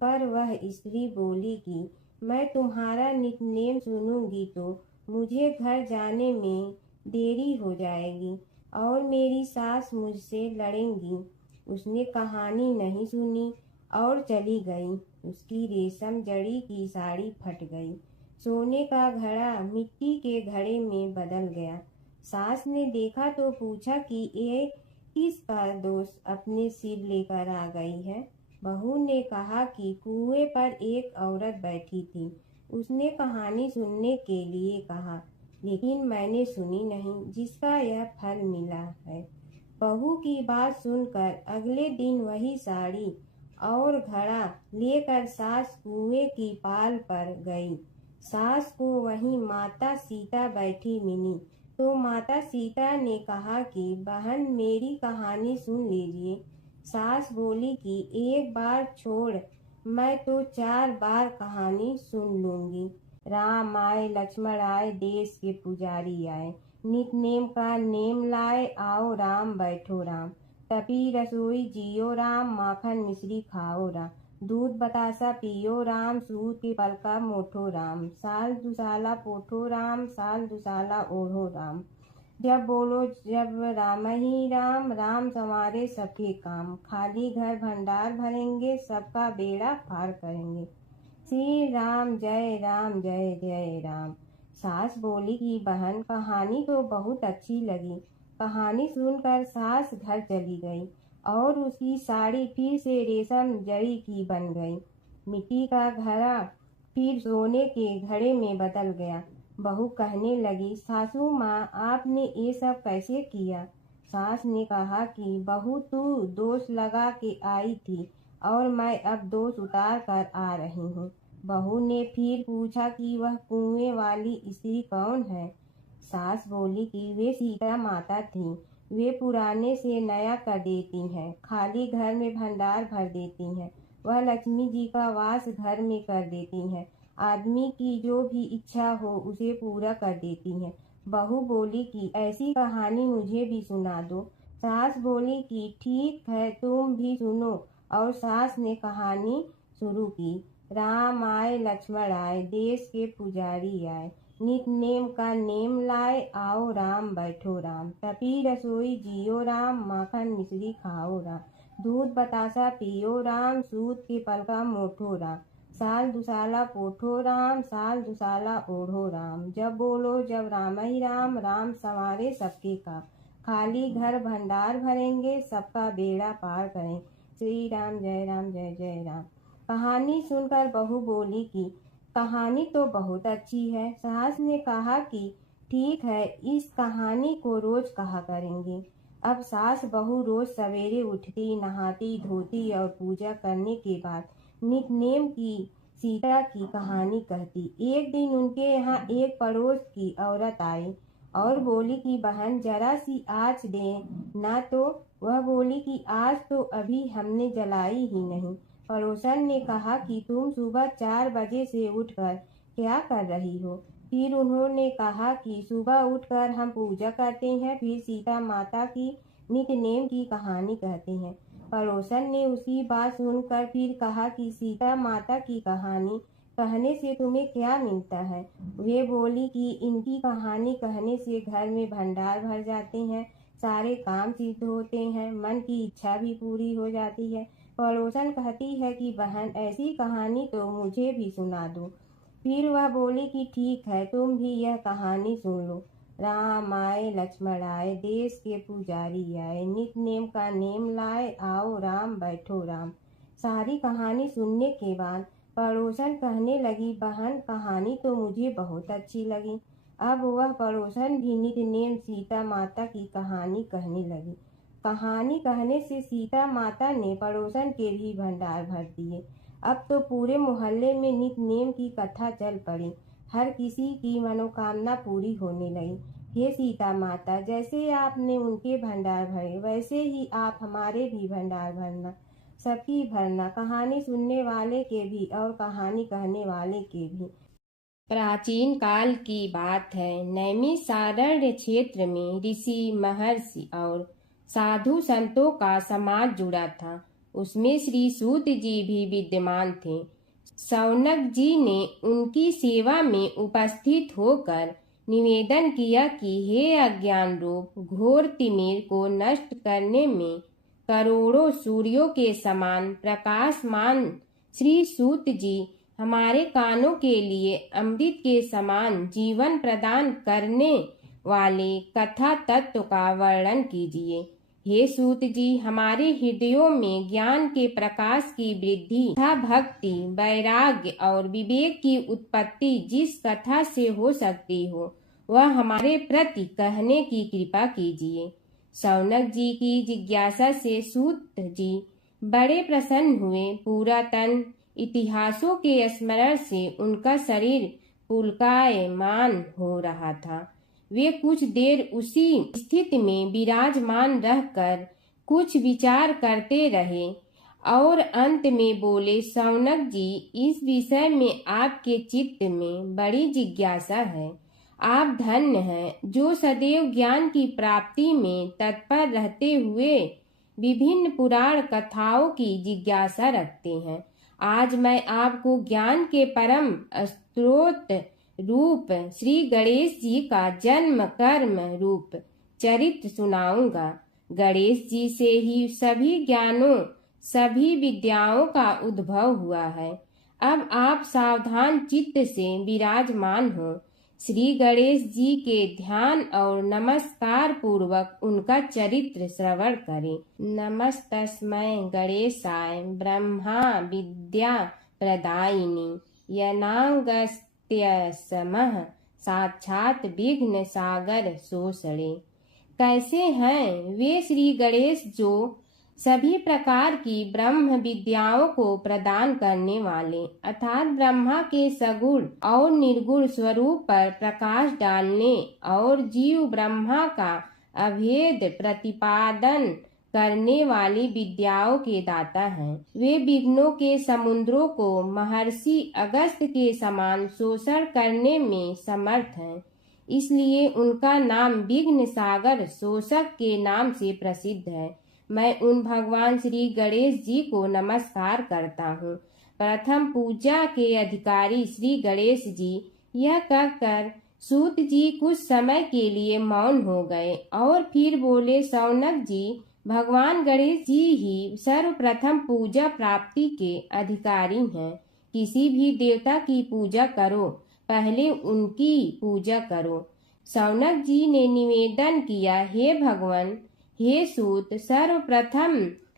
पर वह स्त्री बोली कि मैं तुम्हारा नित्यनेम सुनूंगी तो मुझे घर जाने में देरी हो जाएगी और मेरी सास मुझसे लड़ेंगी। उसने कहानी नहीं सुनी और चली गई। उसकी रेशम जड़ी की साड़ी फट गई। सोने का घड़ा मिट्टी के घड़े में बदल गया। सास ने देखा तो पूछा कि ये किसका दोष अपने सिर लेकर आ गई है। बहू ने कहा कि कुएं पर एक औरत बैठी थी। उसने कहानी सुनने के लिए कहा, लेकिन मैंने सुनी नहीं, जिसका यह फल मिला है। बहू की बात सुनकर अगले दिन वही साड़ी और घड़ा लेकर सास कुएं की पाल पर गई। सास को वहीं माता सीता बैठी मिली तो माता सीता ने कहा कि बहन, मेरी कहानी सुन लीजिए। सास बोली कि एक बार छोड़, मैं तो 4 बार कहानी सुन लूंगी। राम आए लक्ष्मण आए, देश के पुजारी आए, नित नेम का नेम लाए, आओ राम बैठो राम। तपी रसोई जियो राम, माखन मिश्री खाओ राम। दूध बतासा पियो राम, सूत के पलका मोठो राम। साल दुसाला पोठो राम, साल दुसाला ओढ़ो राम। जब बोलो जब राम ही राम, राम संवारे सबके काम। खाली घर भंडार भरेंगे, सबका बेड़ा पार करेंगे। श्री राम जय राम जय जय राम। सास बोली कि बहन, कहानी तो बहुत अच्छी लगी। कहानी सुनकर सास घर चली गई और उसकी साड़ी फिर से रेशम जड़ी की बन गई। मिट्टी का घड़ा फिर सोने के घड़े में बदल गया। बहू कहने लगी, सासू माँ, आपने ये सब कैसे किया? सास ने कहा कि बहू, तू दोष लगा के आई थी और मैं अब दोष उतार कर आ रही हूँ। बहू ने फिर पूछा कि वह कुएं वाली स्त्री कौन है? सास बोली कि वे सीता माता थी। वे पुराने से नया कर देती हैं, खाली घर में भंडार भर देती हैं। वह लक्ष्मी जी का वास घर में कर देती हैं। आदमी की जो भी इच्छा हो उसे पूरा कर देती हैं। बहू बोली कि ऐसी कहानी मुझे भी सुना दो। सास बोली कि ठीक है, तुम भी सुनो। और सास ने कहानी शुरू की। राम आए लक्ष्मण आए, देश के पुजारी आए, नित नेम का नेम लाए, आओ राम बैठो राम। तपी रसोई जियो राम, माखन मिश्री खाओ राम। दूध बतासा पियो राम, सूत के पलका मोठो राम। साल दुसाला पोठो राम, साल दुसाला ओढ़ो राम। जब बोलो जब राम ही राम, राम संवारे सबके काम। खाली घर भंडार भरेंगे, सबका बेड़ा पार करें। श्री राम जय जय राम। कहानी सुनकर बहू बोली कि कहानी तो बहुत अच्छी है। सास ने कहा कि ठीक है, इस कहानी को रोज कहा करेंगे। अब सास बहू रोज सवेरे उठती, नहाती धोती और पूजा करने के बाद नित नेम की सीता की कहानी कहती। एक दिन उनके यहाँ एक पड़ोस की औरत आई और बोली कि बहन, जरा सी आँच दे ना। तो वह बोली कि आज तो अभी हमने जलाई ही नहीं। पड़ोसन ने कहा कि तुम सुबह 4 बजे से उठकर क्या कर रही हो? फिर उन्होंने कहा कि सुबह उठकर हम पूजा करते हैं, फिर सीता माता की नित नेम की कहानी कहते हैं। पड़ोसन ने उसकी बात सुनकर फिर कहा कि सीता माता की कहानी कहने से तुम्हें क्या मिलता है? वे बोली कि इनकी कहानी कहने से घर में भंडार भर जाते हैं, सारे काम सिद्ध होते हैं, मन की इच्छा भी पूरी हो जाती है। पड़ोसन कहती है कि बहन, ऐसी कहानी तो मुझे भी सुना दो। फिर वह बोली कि ठीक है, तुम भी यह कहानी सुन लो। राम आए लक्ष्मण आए, देश के पुजारी आए, नित नेम का नेम लाए, आओ राम बैठो राम। सारी कहानी सुनने के बाद पड़ोसन कहने लगी, बहन, कहानी तो मुझे बहुत अच्छी लगी। अब वह पड़ोसन भी नित नेम सीता माता की कहानी कहने लगी। कहानी कहने से सीता माता ने पड़ोसन के भी भंडार भर दिए। अब तो पूरे मोहल्ले में नित नेम की कथा चल पड़ी। हर किसी की मनोकामना पूरी होने लगी। हे सीता माता, जैसे आपने उनके भंडार भरे, वैसे ही आप हमारे भी भंडार भरना, सबकी भरना, कहानी सुनने वाले के भी और कहानी कहने वाले के भी। प्राचीन काल की बात है। नैमिषारण्य क्षेत्र में ऋषि, महर्षि और साधु संतों का समाज जुड़ा था। उसमें श्री सूत जी भी विद्यमान थे। शौनक जी ने उनकी सेवा में उपस्थित होकर निवेदन किया कि हे अज्ञान रूप घोर तिमिर को नष्ट करने में करोड़ों सूर्यों के समान प्रकाशमान श्री सूत जी हमारे कानों के लिए अमृत के समान जीवन प्रदान करने वाले कथा तत्व का वर्णन कीजिए। हे सूत जी, हमारे हृदयों में ज्ञान के प्रकाश की वृद्धि तथा भक्ति, वैराग्य और विवेक की उत्पत्ति जिस कथा से हो सकती हो वह हमारे प्रति कहने की कृपा कीजिए। शौनक जी की जिज्ञासा से सूत जी बड़े प्रसन्न हुए। पुरातन इतिहासों के स्मरण से उनका शरीर पुलकायमान हो रहा था। वे कुछ देर उसी स्थिति में विराजमान रहकर कुछ विचार करते रहे और अंत में बोले, शौनक जी, इस विषय में आपके चित्त में बड़ी जिज्ञासा है। आप धन्य हैं जो सदैव ज्ञान की प्राप्ति में तत्पर रहते हुए विभिन्न पुराण कथाओं की जिज्ञासा रखते हैं। आज मैं आपको ज्ञान के परम स्रोत रूप श्री गणेश जी का जन्म कर्म रूप चरित्र सुनाऊंगा। गणेश जी से ही सभी ज्ञानों, सभी विद्याओं का उद्भव हुआ है। अब आप सावधान चित्त से विराजमान हो। श्री गणेश जी के ध्यान और नमस्कार पूर्वक उनका चरित्र श्रवण करें। नमस्तस्मै गणेशाय ब्रह्मा विद्या प्रदायिनी यनागस्त्यसमः साक्षात विघ्न सागर सोसड़े। कैसे हैं वे श्री गणेश जो सभी प्रकार की ब्रह्म विद्याओं को प्रदान करने वाले अर्थात ब्रह्मा के सगुण और निर्गुण स्वरूप पर प्रकाश डालने और जीव ब्रह्मा का अभेद प्रतिपादन करने वाली विद्याओं के दाता हैं। वे विघ्नों के समुद्रों को महर्षि अगस्त के समान शोषण करने में समर्थ हैं। इसलिए उनका नाम विघ्न सागर शोषक के नाम से प्रसिद्ध है। मैं उन भगवान श्री गणेश जी को नमस्कार करता हूँ। प्रथम पूजा के अधिकारी श्री गणेश जी, यह कहकर सूत जी कुछ समय के लिए मौन हो गए और फिर बोले, शौनक जी, भगवान गणेश जी ही सर्वप्रथम पूजा प्राप्ति के अधिकारी हैं। किसी भी देवता की पूजा करो, पहले उनकी पूजा करो। शौनक जी ने निवेदन किया, हे भगवान, हे सूत, सर्वप्रथम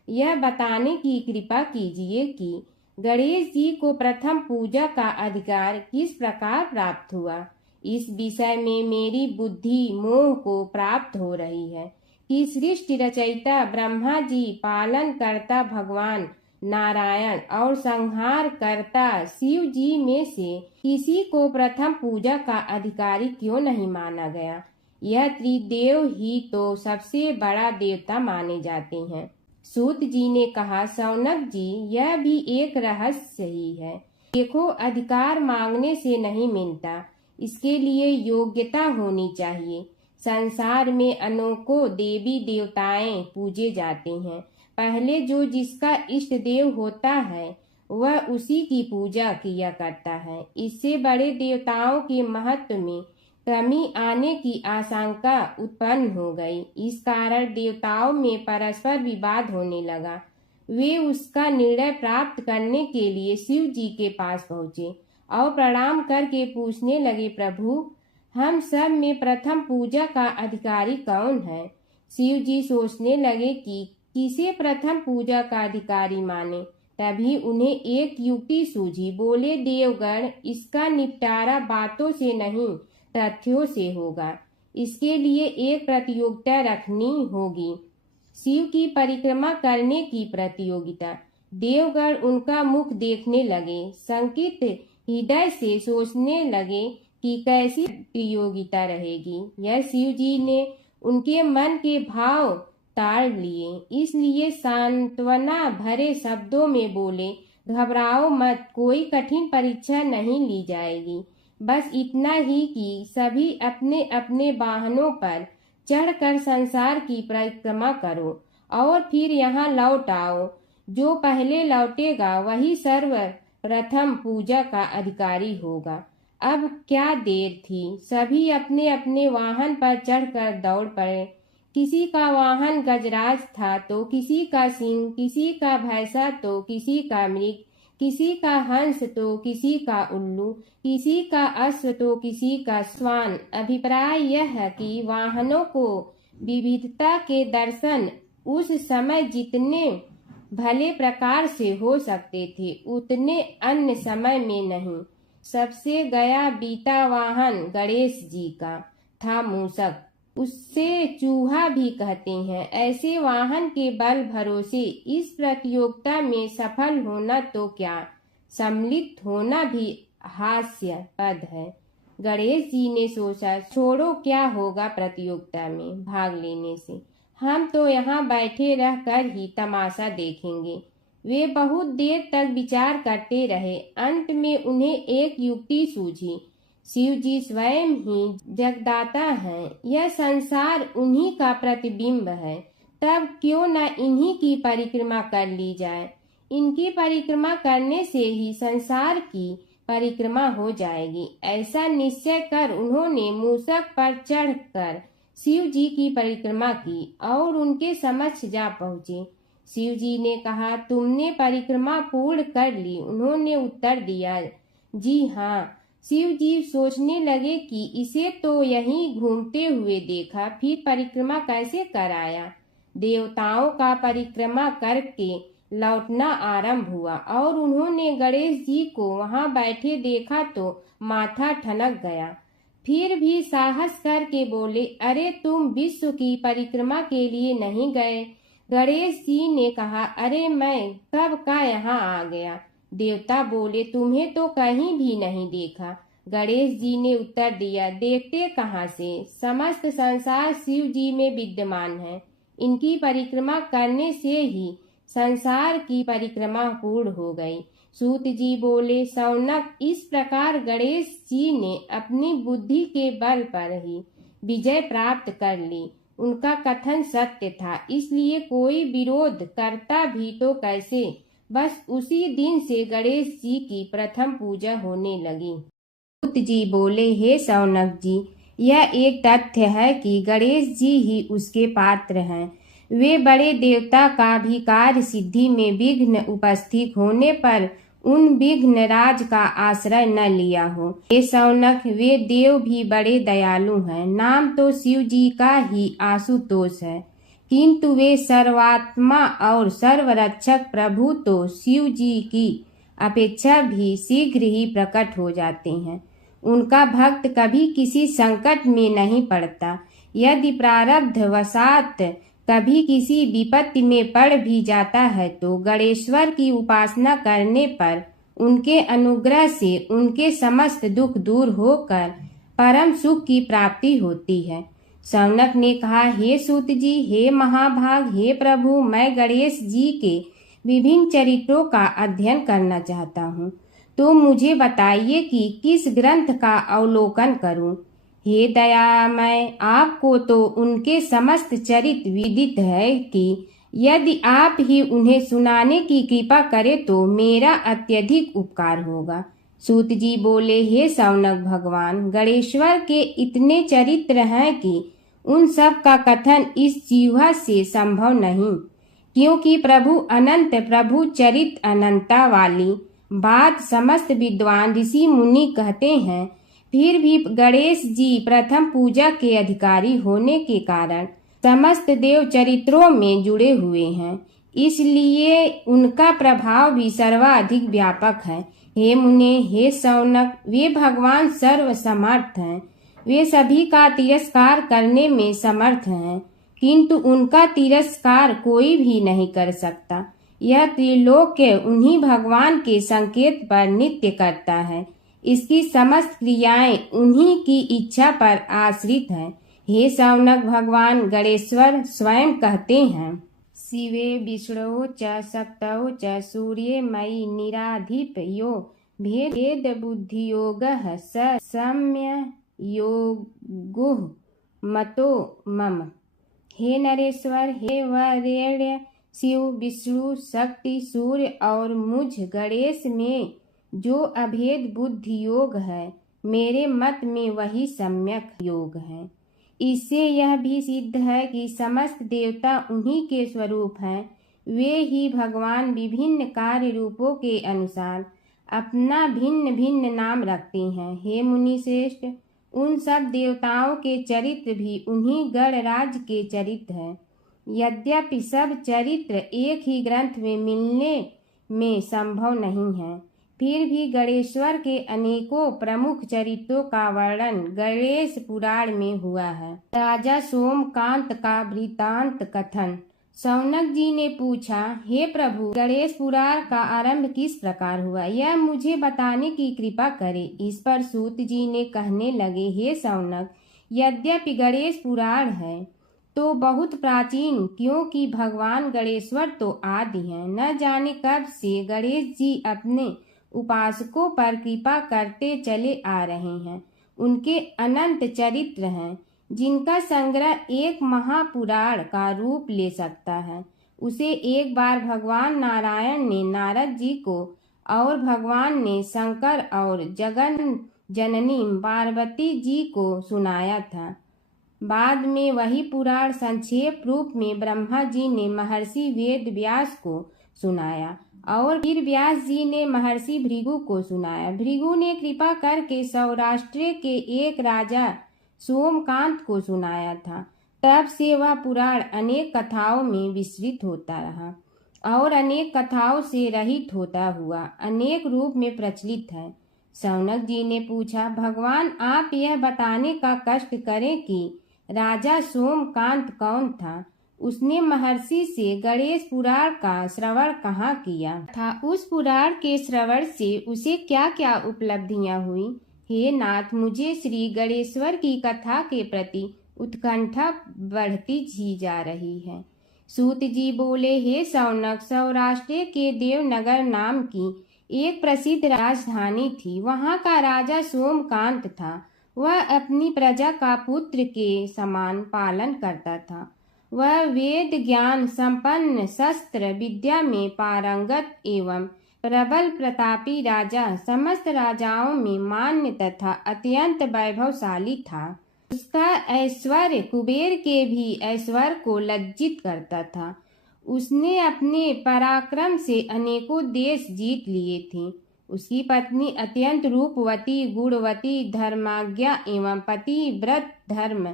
यह बताने की कृपा कीजिए कि गणेश जी को प्रथम पूजा का अधिकार किस प्रकार प्राप्त हुआ। इस विषय में मेरी बुद्धि मोह को प्राप्त हो रही है कि सृष्टि रचयिता ब्रह्मा जी, पालन करता भगवान नारायण और संहार करता शिव जी में से किसी को प्रथम पूजा का अधिकारी क्यों नहीं माना गया। यह त्रिदेव ही तो सबसे बड़ा देवता माने जाते हैं। सूत जी ने कहा, शौनक जी, यह भी एक रहस्य ही है। देखो, अधिकार मांगने से नहीं मिलता, इसके लिए योग्यता होनी चाहिए। संसार में अनेकों देवी देवताएं पूजे जाते हैं। पहले जो जिसका इष्ट देव होता है वह उसी की पूजा किया करता है। इससे बड़े देवताओं के महत्व में कमी आने की आशंका उत्पन्न हो गई। इस कारण देवताओं में परस्पर विवाद होने लगा। वे उसका निर्णय प्राप्त करने के लिए शिव जी के पास पहुँचे और प्रणाम करके पूछने लगे, प्रभु, हम सब में प्रथम पूजा का अधिकारी कौन है। शिव जी सोचने लगे कि किसे प्रथम पूजा का अधिकारी माने। तभी उन्हें एक युक्ति सूझी। बोले, देवगण, इसका निपटारा बातों से नहीं तथ्यों से होगा। इसके लिए एक प्रतियोगिता रखनी होगी, शिव की परिक्रमा करने की प्रतियोगिता। देवगण उनका मुख देखने लगे, शंकित हृदय से सोचने लगे कि कैसी प्रतियोगिता रहेगी। यह शिव जी ने उनके मन के भाव ताड़ लिए, इसलिए सांत्वना भरे शब्दों में बोले, घबराओ मत, कोई कठिन परीक्षा नहीं ली जाएगी। बस इतना ही कि सभी अपने अपने वाहनों पर चढ़कर संसार की परिक्रमा करो और फिर यहाँ लौट आओ। जो पहले लौटेगा वही सर्वप्रथम पूजा का अधिकारी होगा। अब क्या देर थी, सभी अपने अपने वाहन पर चढ़कर दौड़ पड़े। किसी का वाहन गजराज था तो किसी का सिंह, किसी का भैंसा तो किसी का मृग, किसी का हंस तो किसी का उल्लू, किसी का अश्व तो किसी का श्वान। अभिप्राय यह है कि वाहनों को विविधता के दर्शन उस समय जितने भले प्रकार से हो सकते थे उतने अन्य समय में नहीं। सबसे गया बीता वाहन गणेश जी का था मूषक, उससे चूहा भी कहते हैं। ऐसे वाहन के बल भरोसे इस प्रतियोगिता में सफल होना तो क्या, सम्मिलित होना भी हास्यास्पद है। गणेश जी ने सोचा, छोड़ो, क्या होगा प्रतियोगिता में भाग लेने से, हम तो यहाँ बैठे रह कर ही तमाशा देखेंगे। वे बहुत देर तक विचार करते रहे। अंत में उन्हें एक युक्ति सूझी। शिव जी स्वयं ही जगदाता हैं, यह संसार उन्हीं का प्रतिबिंब है, तब क्यों न इन्हीं की परिक्रमा कर ली जाए। इनकी परिक्रमा करने से ही संसार की परिक्रमा हो जाएगी। ऐसा निश्चय कर उन्होंने मूषक पर चढ़कर शिव जी की परिक्रमा की और उनके समक्ष जा पहुँचे। शिव जी ने कहा, तुमने परिक्रमा पूर्ण कर ली? उन्होंने उत्तर दिया, जी हाँ। शिव जी सोचने लगे कि इसे तो यहीं घूमते हुए देखा, फिर परिक्रमा कैसे कराया। देवताओं का परिक्रमा करके लौटना आरंभ हुआ और उन्होंने गणेश जी को वहां बैठे देखा तो माथा ठनक गया। फिर भी साहस करके बोले, अरे तुम विश्व की परिक्रमा के लिए नहीं गए? गणेश जी ने कहा, अरे मैं कब का यहाँ आ गया। देवता बोले, तुम्हें तो कहीं भी नहीं देखा। गणेश जी ने उत्तर दिया, देखते कहाँ से, समस्त संसार शिव जी में विद्यमान है। इनकी परिक्रमा करने से ही संसार की परिक्रमा पूर्ण हो गई। सूत जी बोले, शौनक, इस प्रकार गणेश जी ने अपनी बुद्धि के बल पर ही विजय प्राप्त कर ली। उनका कथन सत्य था, इसलिए कोई विरोध करता भी तो कैसे। बस उसी दिन से गणेश जी की प्रथम पूजा होने लगी। सूत जी बोले, हे शौनक जी, यह एक तथ्य है कि गणेश जी ही उसके पात्र हैं। वे बड़े देवता का भी कार्य सिद्धि में विघ्न उपस्थित होने पर उन विघ्न राज का आश्रय न लिया हो। हे शौनक, वे देव भी बड़े दयालु हैं। नाम तो शिव जी का ही आशुतोष है, किंतु वे सर्वात्मा और सर्वरक्षक प्रभु तो शिव जी की अपेक्षा भी शीघ्र ही प्रकट हो जाते हैं। उनका भक्त कभी किसी संकट में नहीं पड़ता। यदि प्रारब्ध वशात कभी किसी विपत्ति में पड़ भी जाता है तो गणेश्वर की उपासना करने पर उनके अनुग्रह से उनके समस्त दुख दूर होकर परम सुख की प्राप्ति होती है। शौनक ने कहा, हे सूत जी, हे महाभाग, हे प्रभु, मैं गणेश जी के विभिन्न चरित्रों का अध्ययन करना चाहता हूँ, तो मुझे बताइए कि किस ग्रंथ का अवलोकन करूँ। हे दयामय, आपको तो उनके समस्त चरित्र विदित है कि यदि आप ही उन्हें सुनाने की कृपा करें तो मेरा अत्यधिक उपकार होगा। सूत जी बोले, हे शौनक भगवान, गणेश्वर के इतने चरित्र हैं कि उन सब का कथन इस जीवा से संभव नहीं, क्योंकि प्रभु अनंत, प्रभु चरित्र अनंता वाली बात समस्त विद्वान ऋषि मुनि कहते हैं। फिर भी गणेश जी प्रथम पूजा के अधिकारी होने के कारण समस्त देव चरित्रों में जुड़े हुए हैं, इसलिए उनका प्रभाव भी सर्वाधिक व्यापक है। हे मुने, हे शौनक, वे भगवान सर्व समर्थ हैं। वे सभी का तिरस्कार करने में समर्थ हैं, किंतु उनका तिरस्कार कोई भी नहीं कर सकता। यह त्रिलोक्य उन्हीं भगवान के संकेत पर नित्य करता है। इसकी समस्त क्रियाएं उन्हीं की इच्छा पर आश्रित हैं। हे शौनक भगवान गणेश्वर स्वयं कहते हैं, शिवे विष्णु च शक्तौ च सूर्ये मयि निराधिप यो भेद बुद्धि योगः स सम्य योगुः मतो मम। हे नरेश्वर, हे वरेण्य, शिव, विष्णु, शक्ति, सूर्य और मुझ गणेश में जो अभेद बुद्धि योग है, मेरे मत में वही सम्यक योग है। इससे यह भी सिद्ध है कि समस्त देवता उन्हीं के स्वरूप हैं। वे ही भगवान विभिन्न कार्य रूपों के अनुसार अपना भिन्न भिन्न नाम रखते हैं। हे मुनि श्रेष्ठ, उन सब देवताओं के चरित्र भी उन्हीं गणराज के चरित्र हैं। यद्यपि सब चरित्र एक ही ग्रंथ में मिलने में संभव नहीं है, फिर भी गणेश्वर के अनेकों प्रमुख चरित्रों का वर्णन गणेश पुराण में हुआ है। राजा सोमकांत का वृत्तांत कथन। शौनक जी ने पूछा, हे प्रभु, गणेश पुराण का आरंभ किस प्रकार हुआ, यह मुझे बताने की कृपा करें। इस पर सूत जी ने कहने लगे, हे शौनक, यद्यपि गणेश पुराण है तो बहुत प्राचीन, क्योंकि भगवान गणेश्वर तो आदि हैं। न जाने कब से गणेश जी अपने उपासकों पर कृपा करते चले आ रहे हैं। उनके अनंत चरित्र हैं, जिनका संग्रह एक महापुराण का रूप ले सकता है। उसे एक बार भगवान नारायण ने नारद जी को और भगवान ने शंकर और जगन जननी पार्वती जी को सुनाया था। बाद में वही पुराण संक्षेप रूप में ब्रह्मा जी ने महर्षि वेद व्यास को सुनाया और फिर व्यास जी ने महर्षि भृगु को सुनाया। भृगु ने कृपा करके सौराष्ट्र के एक राजा सोमकांत को सुनाया था। तब से वह पुराण अनेक कथाओं में विस्तृत होता रहा और अनेक कथाओं से रहित होता हुआ अनेक रूप में प्रचलित है। शौनक जी ने पूछा, भगवान, आप यह बताने का कष्ट करें कि राजा सोमकांत कौन था। उसने महर्षि से गणेश पुराण का श्रवण कहाँ किया था, उस पुराण के श्रवण से उसे क्या क्या उपलब्धियां हुई। हे नाथ, मुझे श्री गणेश्वर की कथा के प्रति उत्कंठा बढ़ती ही जा रही है। सूत जी बोले, हे शौनक, सौराष्ट्र के देवनगर नाम की एक प्रसिद्ध राजधानी थी। वहाँ का राजा सोमकांत था। वह अपनी प्रजा का पुत्र के समान पालन करता था। वह वेद ज्ञान संपन्न, शस्त्र विद्या में पारंगत एवं प्रबल प्रतापी राजा, समस्त राजाओं में मान्य तथा अत्यंत वैभवशाली था। उसका ऐश्वर्य कुबेर के भी ऐश्वर्य को लज्जित करता था। उसने अपने पराक्रम से अनेकों देश जीत लिए थे। उसकी पत्नी अत्यंत रूपवती, गुणवती, धर्माज्ञा एवं पतिव्रत धर्म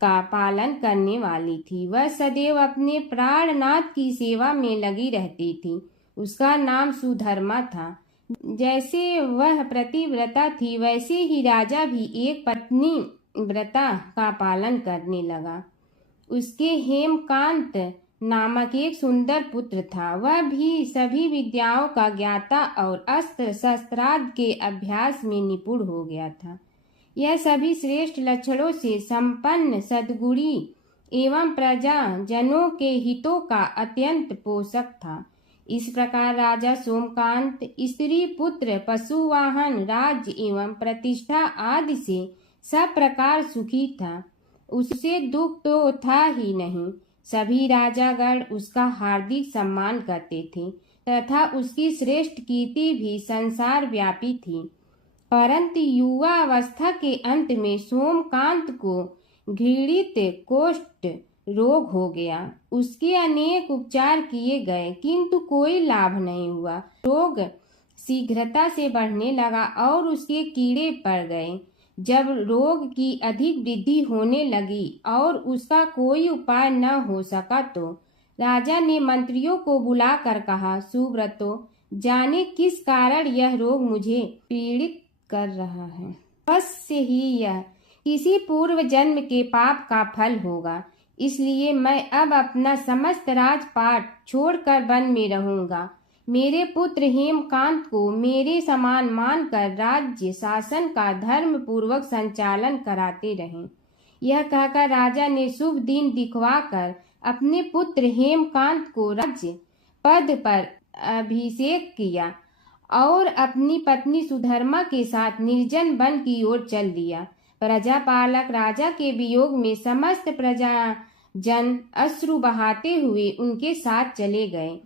का पालन करने वाली थी। वह सदैव अपने प्राणनाथ की सेवा में लगी रहती थी। उसका नाम सुधर्मा था। जैसे वह प्रतिव्रता थी, वैसे ही राजा भी एक पत्नी व्रता का पालन करने लगा। उसके हेमकांत नामक एक सुंदर पुत्र था। वह भी सभी विद्याओं का ज्ञाता और अस्त्र शस्त्रादि के अभ्यास में निपुण हो गया था। यह सभी श्रेष्ठ लक्षणों से संपन्न, सद्गुणी एवं प्रजा जनों के हितों का अत्यंत पोषक था। इस प्रकार राजा सोमकांत स्त्री पुत्र, पशु वाहन, राज्य एवं प्रतिष्ठा आदि से सब प्रकार सुखी था। उसे दुख तो था ही नहीं। सभी राजागण उसका हार्दिक सम्मान करते थे तथा उसकी श्रेष्ठ कीर्ति भी संसार व्यापी थी। परंतु युवा अवस्था के अंत में सोमकांत को घृणित कोष्ठ रोग हो गया। उसके अनेक उपचार किए गए, किंतु कोई लाभ नहीं हुआ। रोग शीघ्रता से बढ़ने लगा और उसके कीड़े पड़ गए। जब रोग की अधिक वृद्धि होने लगी और उसका कोई उपाय न हो सका, तो राजा ने मंत्रियों को बुलाकर कहा, सुव्रतो, जाने किस कारण यह रोग मुझे पीड़ित कर रहा है। अवश्य ही यह किसी पूर्व जन्म के पाप का फल होगा। इसलिए मैं अब अपना समस्त राजपाट छोड़कर वन में रहूंगा। मेरे पुत्र हेमकांत को मेरे समान मानकर राज्य शासन का धर्म पूर्वक संचालन कराते रहें। यह कहकर राजा ने शुभ दिन दिखवाकर अपने पुत्र हेमकांत को राज्य पद पर अभिषेक किया और अपनी पत्नी सुधर्मा के साथ निर्जन वन की ओर चल दिया। प्रजापालक राजा के वियोग में समस्त प्रजा जन अश्रु बहाते हुए उनके साथ चले गए।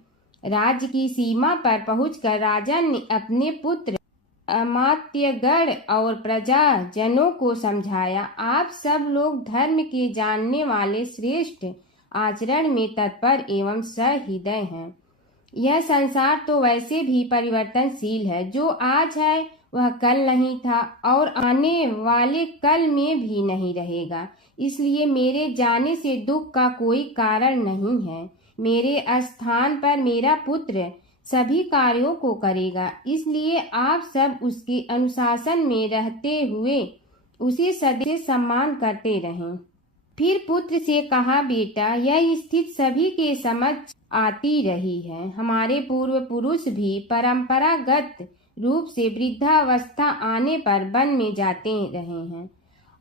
राज्य की सीमा पर पहुंचकर राजा ने अपने पुत्र अमात्यगण और प्रजा जनों को समझाया, आप सब लोग धर्म के जानने वाले, श्रेष्ठ आचरण में तत्पर एवं सहृदय हैं। यह संसार तो वैसे भी परिवर्तनशील है, जो आज है वह कल नहीं था और आने वाले कल में भी नहीं रहेगा। इसलिए मेरे जाने से दुख का कोई कारण नहीं है। मेरे स्थान पर मेरा पुत्र सभी कार्यों को करेगा, इसलिए आप सब उसके अनुशासन में रहते हुए उसे सदैव सम्मान करते रहें। फिर पुत्र से कहा, बेटा, यह स्थिति सभी के समझ आती रही है। हमारे पूर्व पुरुष भी परंपरागत रूप से वृद्धावस्था आने पर वन में जाते रहे हैं।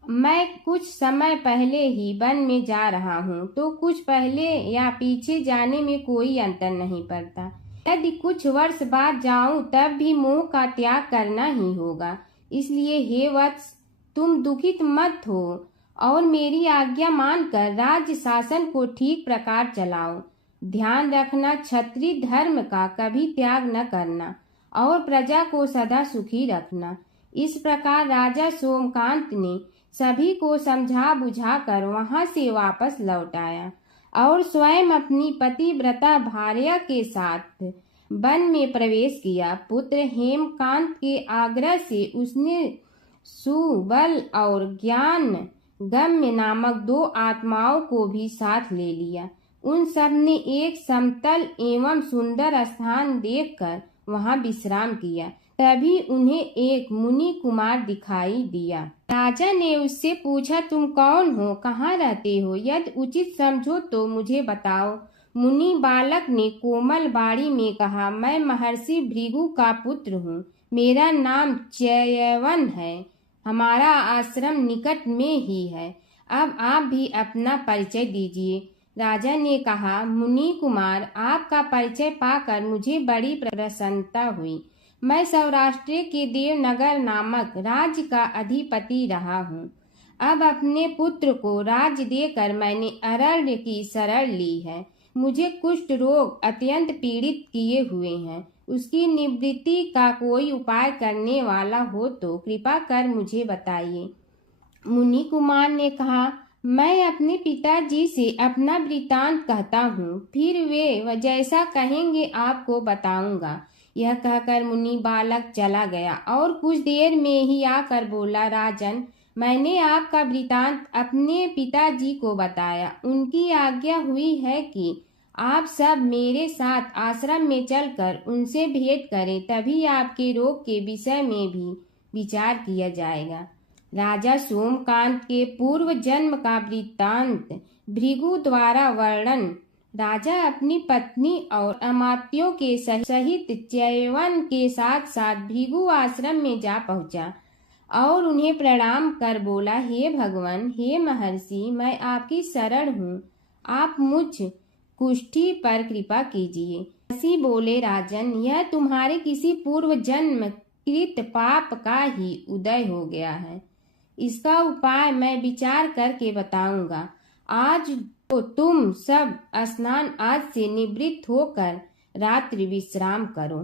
मैं कुछ समय पहले ही वन में जा रहा हूँ, तो कुछ पहले या पीछे जाने में कोई अंतर नहीं पड़ता। यदि कुछ वर्ष बाद जाऊं तब भी मोह का त्याग करना ही होगा। इसलिए हे वत्स, तुम दुखित मत हो और मेरी आज्ञा मानकर राज्य शासन को ठीक प्रकार चलाओ। ध्यान रखना, क्षत्रिय धर्म का कभी त्याग न करना और प्रजा को सदा सुखी रखना। इस प्रकार राजा सोमकांत ने सभी को समझा बुझा कर वहां से वापस लौट आया और स्वयं अपनी पतिव्रता भार्या के साथ वन में प्रवेश किया। पुत्र हेमकांत के आग्रह से उसने सुबल और ज्ञान गम्य नामक 2 आत्माओं को भी साथ ले लिया। उन सब ने एक समतल एवं सुंदर स्थान देखकर वहां विश्राम किया। तभी उन्हें एक मुनि कुमार दिखाई दिया। राजा ने उससे पूछा, तुम कौन हो, कहाँ रहते हो? यदि उचित समझो तो मुझे बताओ। मुनि बालक ने कोमल बाड़ी में कहा, मैं महर्षि भृगु का पुत्र हूँ। मेरा नाम च्यवन है। हमारा आश्रम निकट में ही है। अब आप भी अपना परिचय दीजिए। राजा ने कहा, मुनि कुमार, आपका परिचय पाकर मुझे बड़ी प्रसन्नता हुई। मैं सौराष्ट्र के देवनगर नामक राज्य का अधिपति रहा हूँ। अब अपने पुत्र को राज्य देकर मैंने अरण्य की शरण ली है। मुझे कुष्ठ रोग अत्यंत पीड़ित किए हुए हैं। उसकी निवृत्ति का कोई उपाय करने वाला हो तो कृपा कर मुझे बताइए। मुनि कुमार ने कहा, मैं अपने पिताजी से अपना वृतांत कहता हूँ, फिर वे जैसा कहेंगे आपको बताऊंगा। यह कहकर मुनि बालक चला गया और कुछ देर में ही आकर बोला, राजन, मैंने आपका वृतांत अपने पिताजी को बताया। उनकी आज्ञा हुई है कि आप सब मेरे साथ आश्रम में चलकर उनसे भेंट करें, तभी आपके रोग के विषय में भी विचार किया जाएगा। राजा सोमकांत के पूर्व जन्म का वृत्तांत भृगु द्वारा वर्णन। राजा अपनी पत्नी और अमात्यों के सहित च्यवन के साथ साथ भृगु आश्रम में जा पहुंचा और उन्हें प्रणाम कर बोला, हे भगवान, हे महर्षि, मैं आपकी शरण हूँ। आप मुझ कुष्ठी पर कृपा कीजिए। महर्षि बोले, राजन, यह तुम्हारे किसी पूर्व जन्म कृत पाप का ही उदय हो गया है। इसका उपाय मैं विचार करके बताऊंगा। आज तो तुम सब स्नान आज से निवृत्त होकर रात्रि विश्राम करो।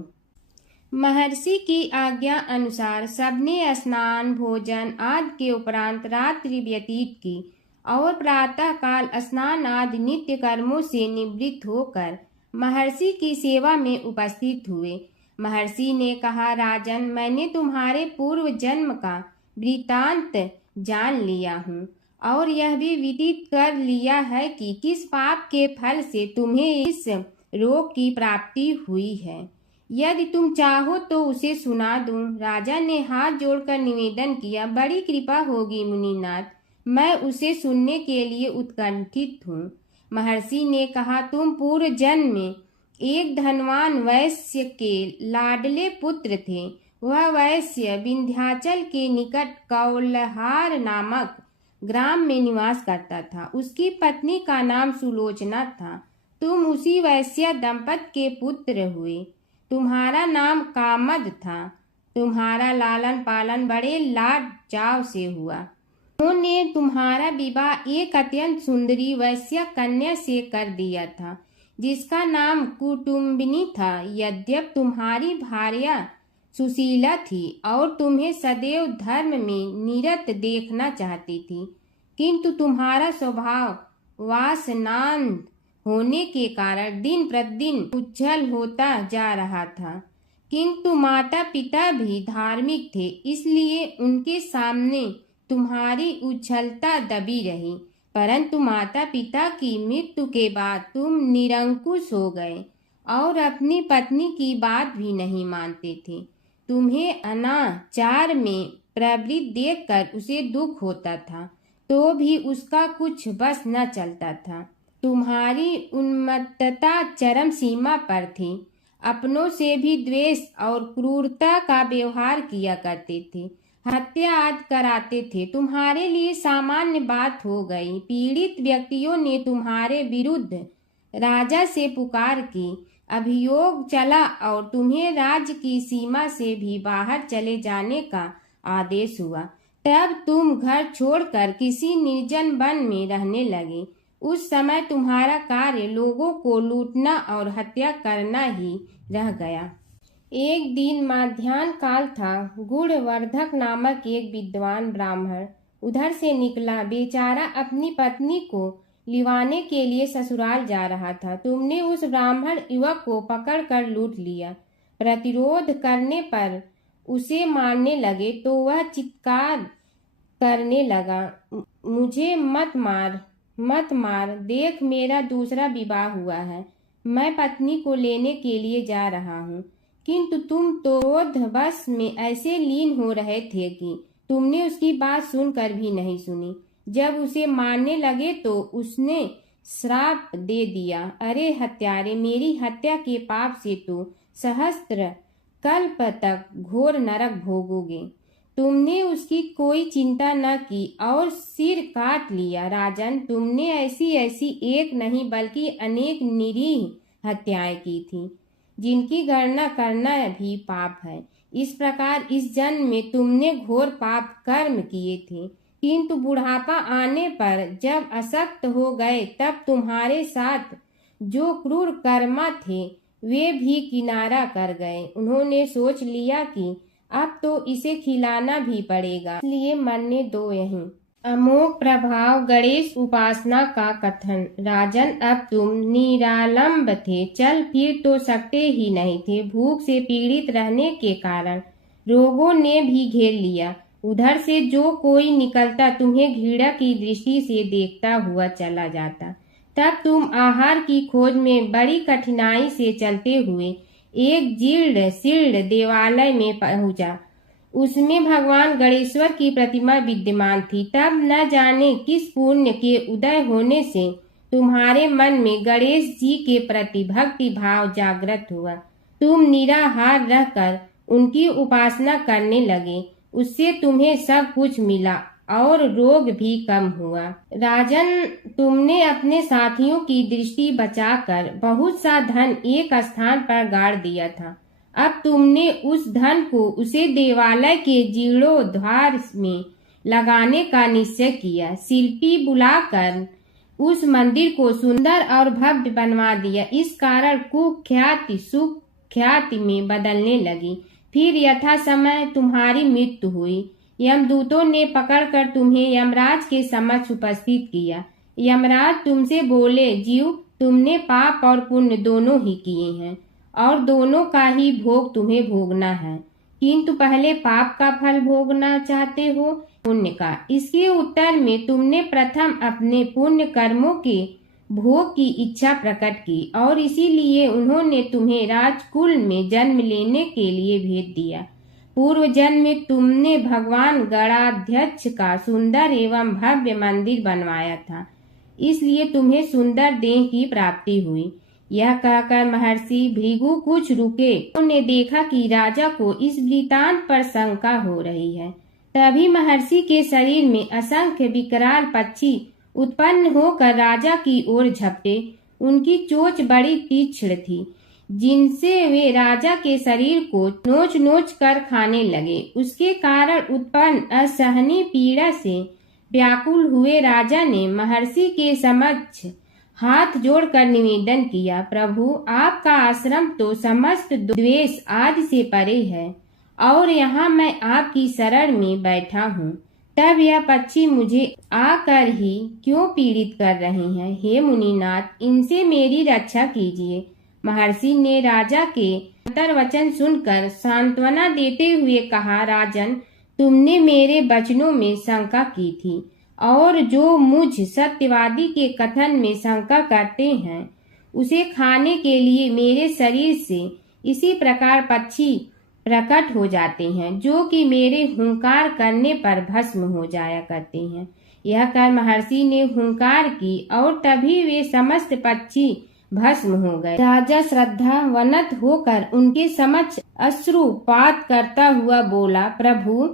महर्षि की आज्ञा अनुसार सबने स्नान, भोजन आदि के उपरांत रात्रि व्यतीत की और प्रातः काल स्नान आदि नित्य कर्मों से निवृत्त होकर महर्षि की सेवा में उपस्थित हुए। महर्षि ने कहा, राजन, मैंने तुम्हारे पूर्व जन्म का वृतांत जान लिया हूँ और यह भी विदित कर लिया है कि किस पाप के फल से तुम्हें इस रोग की प्राप्ति हुई है। यदि तुम चाहो तो उसे सुना दूं। राजा ने हाथ जोड़कर निवेदन किया, बड़ी कृपा होगी मुनिनाथ, मैं उसे सुनने के लिए उत्कंठित हूँ। महर्षि ने कहा, तुम पूर्व जन्म में एक धनवान वैश्य के लाडले पुत्र थे। वह वैश्य विंध्याचल के निकट कौलहार नामक ग्राम में निवास करता था। उसकी पत्नी का नाम सुलोचना था। तुम उसी वैश्य दंपत के पुत्र हुए। तुम्हारा नाम कामद था। तुम्हारा लालन पालन बड़े लाड चाव से हुआ। उन्होंने तुम्हारा विवाह एक अत्यंत सुंदरी वैश्य कन्या से कर दिया था, जिसका नाम कुटुम्बिनी था। यद्यप तुम्हारी भार्या सुशीला थी और तुम्हें सदैव धर्म में निरत देखना चाहती थी, किंतु तुम्हारा स्वभाव वासनांध होने के कारण दिन प्रतिदिन उज्जवल होता जा रहा था। किंतु माता पिता भी धार्मिक थे, इसलिए उनके सामने तुम्हारी उज्ज्वलता दबी रही। परंतु माता पिता की मृत्यु के बाद तुम निरंकुश हो गए और अपनी पत्नी की बात भी नहीं मानते थे। तुम्हें अनाचार में प्रवृत्त देखकर उसे दुख होता था, तो भी उसका कुछ बस न चलता था। तुम्हारी उन्मत्तता चरम सीमा पर थी। अपनों से भी द्वेष और क्रूरता का व्यवहार किया करते थे, हत्या आदि कराते थे। तुम्हारे लिए सामान्य बात हो गई। पीड़ित व्यक्तियों ने तुम्हारे विरुद्ध राजा से पुकार की, अभियोग चला और तुम्हें राज्य की सीमा से भी बाहर चले जाने का आदेश हुआ। तब तुम घर छोड़कर किसी निर्जन वन में रहने लगे। उस समय तुम्हारा कार्य लोगों को लूटना और हत्या करना ही रह गया। एक दिन मध्याह्न काल था। गुणवर्धक नामक एक विद्वान ब्राह्मण उधर से निकला। बेचारा अपनी पत्नी को लिवाने के लिए ससुराल जा रहा था। तुमने उस ब्राह्मण युवक को पकड़कर लूट लिया। प्रतिरोध करने पर उसे मारने लगे तो वह चित्कार करने लगा, मुझे मत मार, मत मार, देख मेरा दूसरा विवाह हुआ है, मैं पत्नी को लेने के लिए जा रहा हूँ। किंतु तुम तो क्रोधवश में ऐसे लीन हो रहे थे कि तुमने उसकी बात सुनकर भी नहीं सुनी। जब उसे मारने लगे तो उसने श्राप दे दिया, अरे हत्यारे, मेरी हत्या के पाप से तो सहस्त्र कल्प तक घोर नरक भोगोगे। तुमने उसकी कोई चिंता न की और सिर काट लिया। राजन, तुमने ऐसी एक नहीं बल्कि अनेक निरीह हत्याएं की थी, जिनकी गणना करना भी पाप है। इस प्रकार इस जन्म में तुमने घोर पाप कर्म किए थे, किंतु बुढ़ापा आने पर जब अशक्त हो गए तब तुम्हारे साथ जो क्रूर कर्मा थे वे भी किनारा कर गए। उन्होंने सोच लिया कि अब तो इसे खिलाना भी पड़ेगा, इसलिए मरने दो यहीं। अमोघ प्रभाव गणेश उपासना का कथन। राजन, अब तुम निरालंब थे, चल फिर तो सकते ही नहीं थे। भूख से पीड़ित रहने के कारण रोगों ने भी घेर लिया। उधर से जो कोई निकलता तुम्हें घृणा की दृष्टि से देखता हुआ चला जाता। तब तुम आहार की खोज में बड़ी कठिनाई से चलते हुए एक जीर्ण शीर्ण देवालय में पहुंचा। उसमें भगवान गणेश्वर की प्रतिमा विद्यमान थी। तब न जाने किस पुण्य के उदय होने से तुम्हारे मन में गणेश जी के प्रति भक्ति भाव जागृत हुआ। तुम निराहार रहकर उनकी उपासना करने लगे। उससे तुम्हें सब कुछ मिला और रोग भी कम हुआ। राजन, तुमने अपने साथियों की दृष्टि बचाकर बहुत सा धन एक स्थान पर गाड़ दिया था। अब तुमने उस धन को उसे देवालय के जीर्णोद्धार में लगाने का निश्चय किया। शिल्पी बुलाकर उस मंदिर को सुंदर और भव्य बनवा दिया। इस कारण कुख्याति सुख्याति में बदलने लगी। फिर यथा समय तुम्हारी मृत्यु हुई। यमदूतों ने पकड़कर तुम्हें यमराज के समक्ष उपस्थित किया। यमराज तुमसे बोले, जीव, तुमने पाप और पुण्य दोनों ही किए हैं और दोनों का ही भोग तुम्हें भोगना है, किंतु पहले पाप का फल भोगना चाहते हो पुण्य का। इसके उत्तर में तुमने प्रथम अपने पुण्य कर्मों के भोग की इच्छा प्रकट की और इसीलिए उन्होंने तुम्हें राजकुल में जन्म लेने के लिए भेज दिया। पूर्व जन्म में तुमने भगवान गणाध्यक्ष का सुंदर एवं भव्य मंदिर बनवाया था, इसलिए तुम्हें सुंदर देह की प्राप्ति हुई। यह कहकर महर्षि भृगु कुछ रुके। उन्होंने देखा कि राजा को इस वृतांत पर शंका हो रही है। तभी महर्षि के शरीर में असंख्य विकराल पक्षी उत्पन्न होकर राजा की ओर झपटे। उनकी चोंच बड़ी तीक्ष्ण थी, जिनसे वे राजा के शरीर को नोच नोच कर खाने लगे। उसके कारण उत्पन्न असहनीय पीड़ा से व्याकुल हुए राजा ने महर्षि के समक्ष हाथ जोड़कर निवेदन किया, प्रभु, आपका आश्रम तो समस्त द्वेष आदि से परे है। और यहाँ मैं आपकी शरण में बैठा हूँ, तब यह पक्षी मुझे आकर ही क्यों पीड़ित कर रहे हैं? हे मुनिनाथ, इनसे मेरी रक्षा कीजिए। महर्षि ने राजा के अंतर्वचन सुनकर सांत्वना देते हुए कहा, राजन, तुमने मेरे वचनों में शंका की थी, और जो मुझ सत्यवादी के कथन में शंका करते हैं, उसे खाने के लिए मेरे शरीर से इसी प्रकार पक्षी प्रकट हो जाते हैं, जो कि मेरे हुंकार करने पर भस्म हो जाया करते हैं। यह कर महर्षि ने हुंकार की और तभी वे समस्त पक्षी भस्म हो गए। राजा श्रद्धावनत होकर उनके समक्ष अश्रुपात करता हुआ बोला, प्रभु,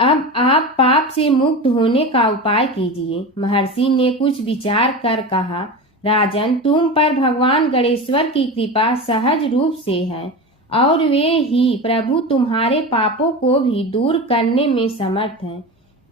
अब आप पाप से मुक्त होने का उपाय कीजिए। महर्षि ने कुछ विचार कर कहा, राजन, तुम पर भगवान गणेश्वर की कृपा सहज रूप से है, और वे ही प्रभु तुम्हारे पापों को भी दूर करने में समर्थ हैं।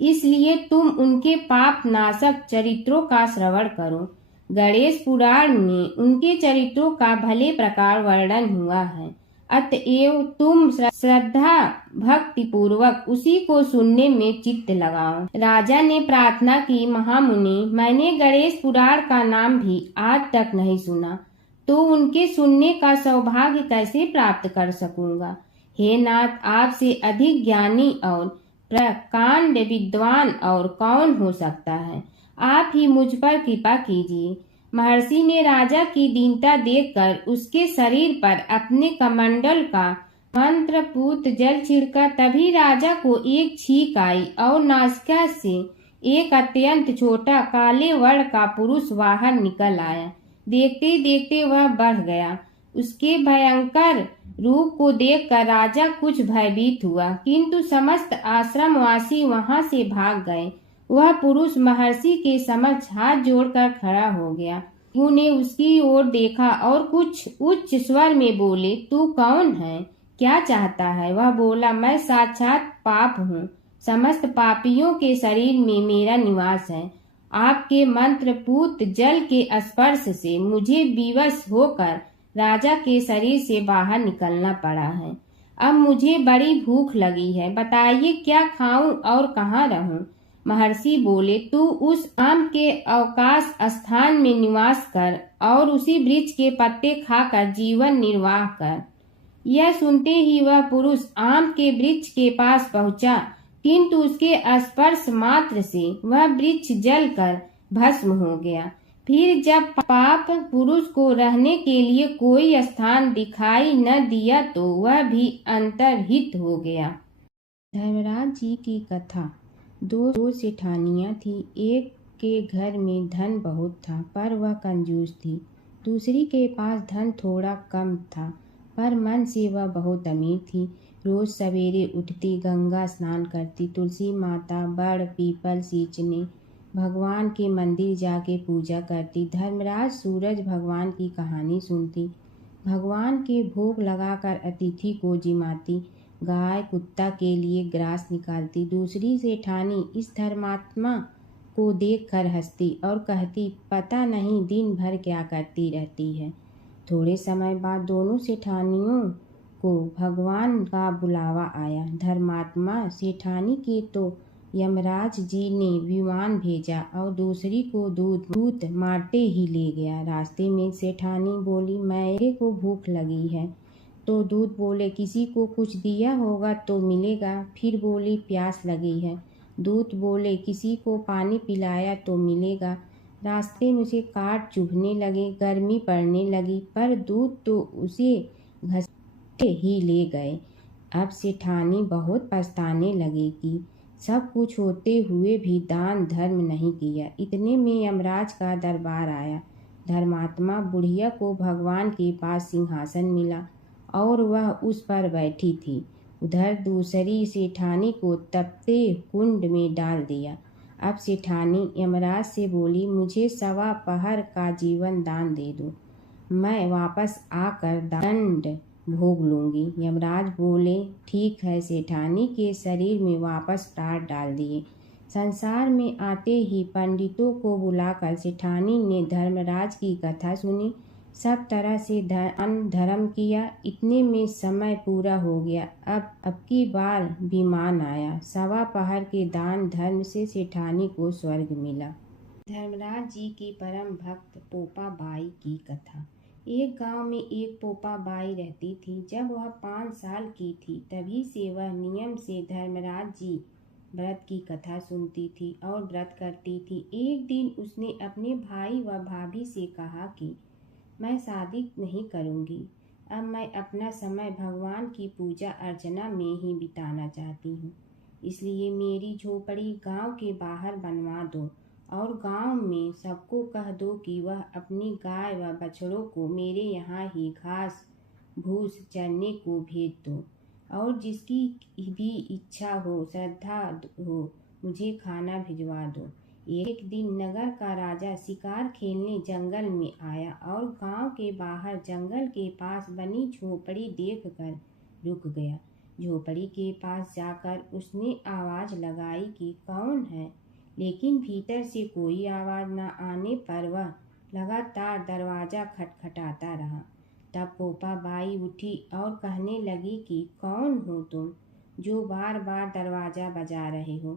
इसलिए तुम उनके पाप नाशक चरित्रों का श्रवण करो। गणेश पुराण में उनके चरित्रों का भले प्रकार वर्णन हुआ है, अतएव तुम श्रद्धा भक्ति पूर्वक उसी को सुनने में चित्त लगाओ। राजा ने प्रार्थना की, महामुनि, मैंने गणेश पुराण का नाम भी आज तक नहीं सुना, तो उनके सुनने का सौभाग्य कैसे प्राप्त कर सकूंगा? हे नाथ, आपसे अधिक ज्ञानी और प्रकांड विद्वान और कौन हो सकता है? आप ही मुझ पर कृपा कीजिए। महर्षि ने राजा की दीनता देखकर उसके शरीर पर अपने कमंडल का मंत्रपूत जल छिड़का। तभी राजा को एक छींक आई और नासिका से एक अत्यंत छोटा काले वर्ण का पुरुष बाहर निकल आया। देखते देखते वह बढ़ गया। उसके भयंकर रूप को देखकर राजा कुछ भयभीत हुआ, किंतु समस्त आश्रमवासी वहां से भाग गए। वह पुरुष महर्षि के समक्ष हाथ जोड़कर खड़ा हो गया। उन्हें उसकी ओर देखा और कुछ उच्च स्वर में बोले, तू कौन है? क्या चाहता है? वह बोला, मैं साक्षात पाप हूँ। समस्त पापियों के शरीर में मेरा निवास है। आपके मंत्रपूत जल के स्पर्श से मुझे विवश होकर राजा के शरीर से बाहर निकलना पड़ा है। अब मुझे बड़ी भूख लगी है, बताइए क्या खाऊं और कहाँ रहूं? महर्षि बोले, तू उस आम के अवकाश स्थान में निवास कर और उसी वृक्ष के पत्ते खाकर जीवन निर्वाह कर। यह सुनते ही वह पुरुष आम के वृक्ष के पास पहुंचा, किंतु उसके स्पर्श मात्र से वह वृक्ष जलकर भस्म हो गया। फिर जब पाप पुरुष को रहने के लिए कोई स्थान दिखाई न दिया, तो वह भी अंतर्हित हो गया। धर्मराज जी की कथा। दो सेठानियाँ थी। एक के घर में धन बहुत था, पर वह कंजूस थी। दूसरी के पास धन थोड़ा कम था, पर मन से वह बहुत अमीर थी। रोज सवेरे उठती, गंगा स्नान करती, तुलसी माता, बड़ पीपल सींचने, भगवान के मंदिर जाके पूजा करती। धर्मराज सूरज भगवान की कहानी सुनती, भगवान के भोग लगाकर अतिथि को जिमाती, गाय कुत्ता के लिए ग्रास निकालती। दूसरी सेठानी इस धर्मात्मा को देखकर हंसती और कहती, पता नहीं दिन भर क्या करती रहती है। थोड़े समय बाद दोनों सेठानियों को भगवान का बुलावा आया। धर्मात्मा सेठानी के तो यमराज जी ने विमान भेजा और दूसरी को दूत मारते ही ले गया। रास्ते में सेठानी बोली, मेरे को भूख लगी है। तो दूत बोले, किसी को कुछ दिया होगा तो मिलेगा। फिर बोली, प्यास लगी है। दूत बोले, किसी को पानी पिलाया तो मिलेगा। रास्ते में उसे काट चुभने लगे, गर्मी पड़ने लगी, पर दूत तो उसे घसीटते ही ले गए। अब सेठानी बहुत पछताने लगी कि सब कुछ होते हुए भी दान धर्म नहीं किया। इतने में यमराज का दरबार आया। धर्मात्मा बुढ़िया को भगवान के पास सिंहासन मिला और वह उस पर बैठी थी। उधर दूसरी सेठानी को तपते कुंड में डाल दिया। अब सेठानी यमराज से बोली, मुझे 1.25 पहर का जीवन दान दे दो, मैं वापस आकर दंड भोग लूंगी। यमराज बोले, ठीक है। सेठानी के शरीर में वापस प्राण डाल दिए। संसार में आते ही पंडितों को बुलाकर सेठानी ने धर्मराज की कथा सुनी। सब तरह से दान धर्म किया। इतने में समय पूरा हो गया। अब की बार विमान आया। सवा पहर के दान धर्म से सेठानी को स्वर्ग मिला। धर्मराज जी की परम भक्त पोपा बाई की कथा। एक गांव में एक पोपा बाई रहती थी। जब वह 5 साल की थी तभी से वह नियम से धर्मराज जी व्रत की कथा सुनती थी और व्रत करती थी। एक दिन उसने अपने भाई व भाभी से कहा कि मैं शादी नहीं करूंगी। अब मैं अपना समय भगवान की पूजा अर्चना में ही बिताना चाहती हूँ। इसलिए मेरी झोपड़ी गांव के बाहर बनवा दो और गांव में सबको कह दो कि वह अपनी गाय व बछड़ों को मेरे यहाँ ही घास भूस चरने को भेज दो और जिसकी भी इच्छा हो श्रद्धा हो मुझे खाना भिजवा दो। एक दिन नगर का राजा शिकार खेलने जंगल में आया और गांव के बाहर जंगल के पास बनी झोपड़ी देखकर रुक गया। झोपड़ी के पास जाकर उसने आवाज लगाई कि कौन है, लेकिन भीतर से कोई आवाज न आने पर वह लगातार दरवाजा खटखटाता रहा। तब पोपा बाई उठी और कहने लगी कि कौन हो तुम जो बार बार दरवाजा बजा रहे हो,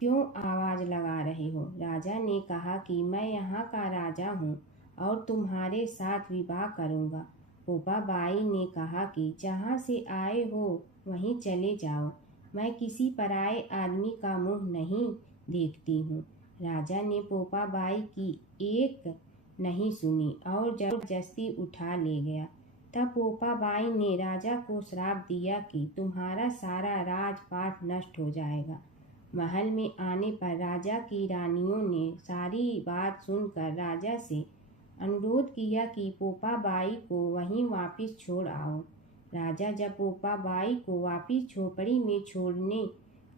क्यों आवाज लगा रहे हो। राजा ने कहा कि मैं यहाँ का राजा हूँ और तुम्हारे साथ विवाह करूँगा। पोपा बाई ने कहा कि जहाँ से आए हो वहीं चले जाओ, मैं किसी पराये आदमी का मुंह नहीं देखती हूँ। राजा ने पोपा बाई की एक नहीं सुनी और जबरदस्ती उठा ले गया। तब पोपा बाई ने राजा को श्राप दिया कि तुम्हारा सारा राजपाट नष्ट हो जाएगा। महल में आने पर राजा की रानियों ने सारी बात सुनकर राजा से अनुरोध किया कि पोपा बाई को वहीं वापस छोड़ आओ। राजा जब पोपा बाई को वापस झोपड़ी में छोड़ने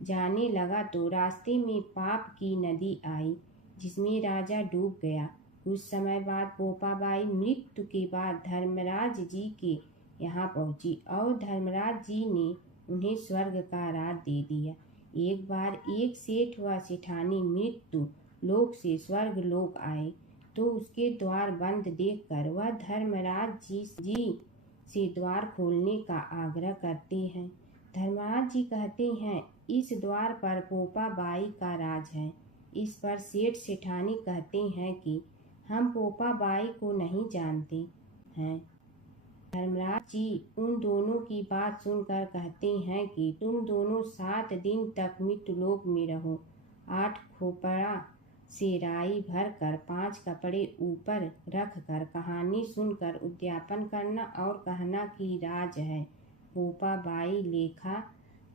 जाने लगा तो रास्ते में पाप की नदी आई जिसमें राजा डूब गया। कुछ समय बाद पोपा बाई मृत्यु के बाद धर्मराज जी के यहाँ पहुँची और धर्मराज जी ने उन्हें स्वर्ग का राज दे दिया। एक बार एक सेठ व सेठानी मृत्यु लोक से स्वर्ग लोक आए तो उसके द्वार बंद देखकर वह धर्मराज जी से द्वार खोलने का आग्रह करते हैं। धर्मराज जी कहते हैं इस द्वार पर पोपा बाई का राज है। इस पर सेठ सेठानी कहते हैं कि हम पोपा बाई को नहीं जानते हैं। धर्मराज जी उन दोनों की बात सुनकर कहते हैं कि तुम दोनों 7 दिन तक मृत्युलोक में रहो। 8 खोपड़ा से राई भरकर 5 कपड़े ऊपर रख कर कहानी सुनकर उद्यापन करना और कहना कि राज है पोपा बाई लेखा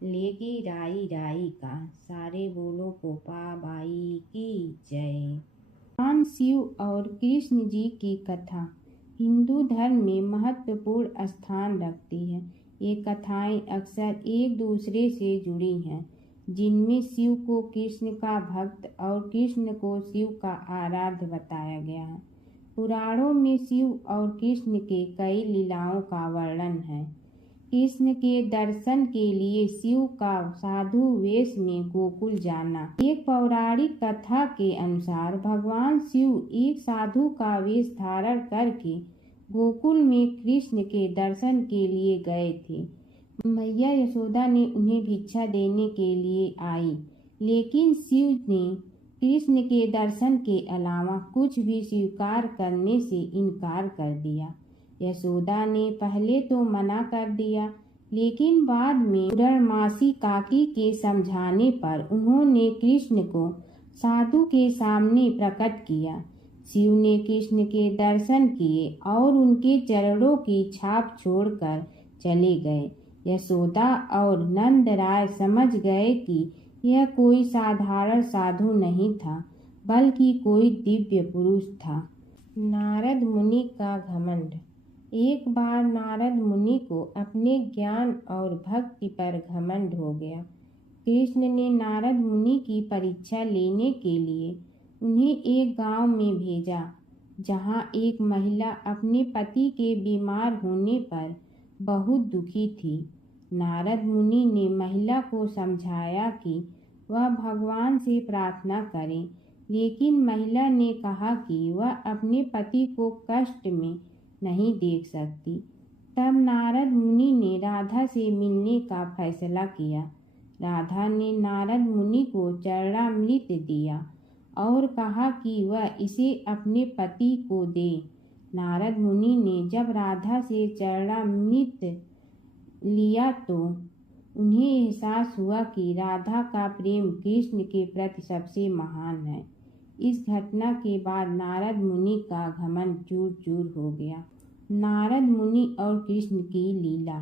लेगी राई राई का। सारे बोलो पोपा बाई की जय। भगवान शिव और कृष्ण जी की कथा हिंदू धर्म में महत्वपूर्ण स्थान रखती है। ये कथाएं अक्सर एक दूसरे से जुड़ी हैं, जिनमें शिव को कृष्ण का भक्त और कृष्ण को शिव का आराध्य बताया गया है। पुराणों में शिव और कृष्ण के कई लीलाओं का वर्णन है। कृष्ण के दर्शन के लिए शिव का साधु वेश में गोकुल जाना। एक पौराणिक कथा के अनुसार भगवान शिव एक साधु का वेश धारण करके गोकुल में कृष्ण के दर्शन के लिए गए थे। मैया यशोदा ने उन्हें भिक्षा देने के लिए आई, लेकिन शिव ने कृष्ण के दर्शन के अलावा कुछ भी स्वीकार करने से इनकार कर दिया। यशोदा ने पहले तो मना कर दिया, लेकिन बाद में पूर्णमासी काकी के समझाने पर उन्होंने कृष्ण को साधु के सामने प्रकट किया। शिव ने कृष्ण के दर्शन किए और उनके चरणों की छाप छोड़कर चले गए। यशोदा और नंद राय समझ गए कि यह कोई साधारण साधु नहीं था, बल्कि कोई दिव्य पुरुष था। नारद मुनि का घमंड। एक बार नारद मुनि को अपने ज्ञान और भक्ति पर घमंड हो गया। कृष्ण ने नारद मुनि की परीक्षा लेने के लिए उन्हें एक गांव में भेजा, जहां एक महिला अपने पति के बीमार होने पर बहुत दुखी थी। नारद मुनि ने महिला को समझाया कि वह भगवान से प्रार्थना करे, लेकिन महिला ने कहा कि वह अपने पति को कष्ट में नहीं देख सकती। तब नारद मुनि ने राधा से मिलने का फैसला किया। राधा ने नारद मुनि को चरणामृत दिया और कहा कि वह इसे अपने पति को दे। नारद मुनि ने जब राधा से चरणामृत लिया तो उन्हें एहसास हुआ कि राधा का प्रेम कृष्ण के प्रति सबसे महान है। इस घटना के बाद नारद मुनि का घमंड चूर चूर हो गया। नारद मुनि और कृष्ण की लीला।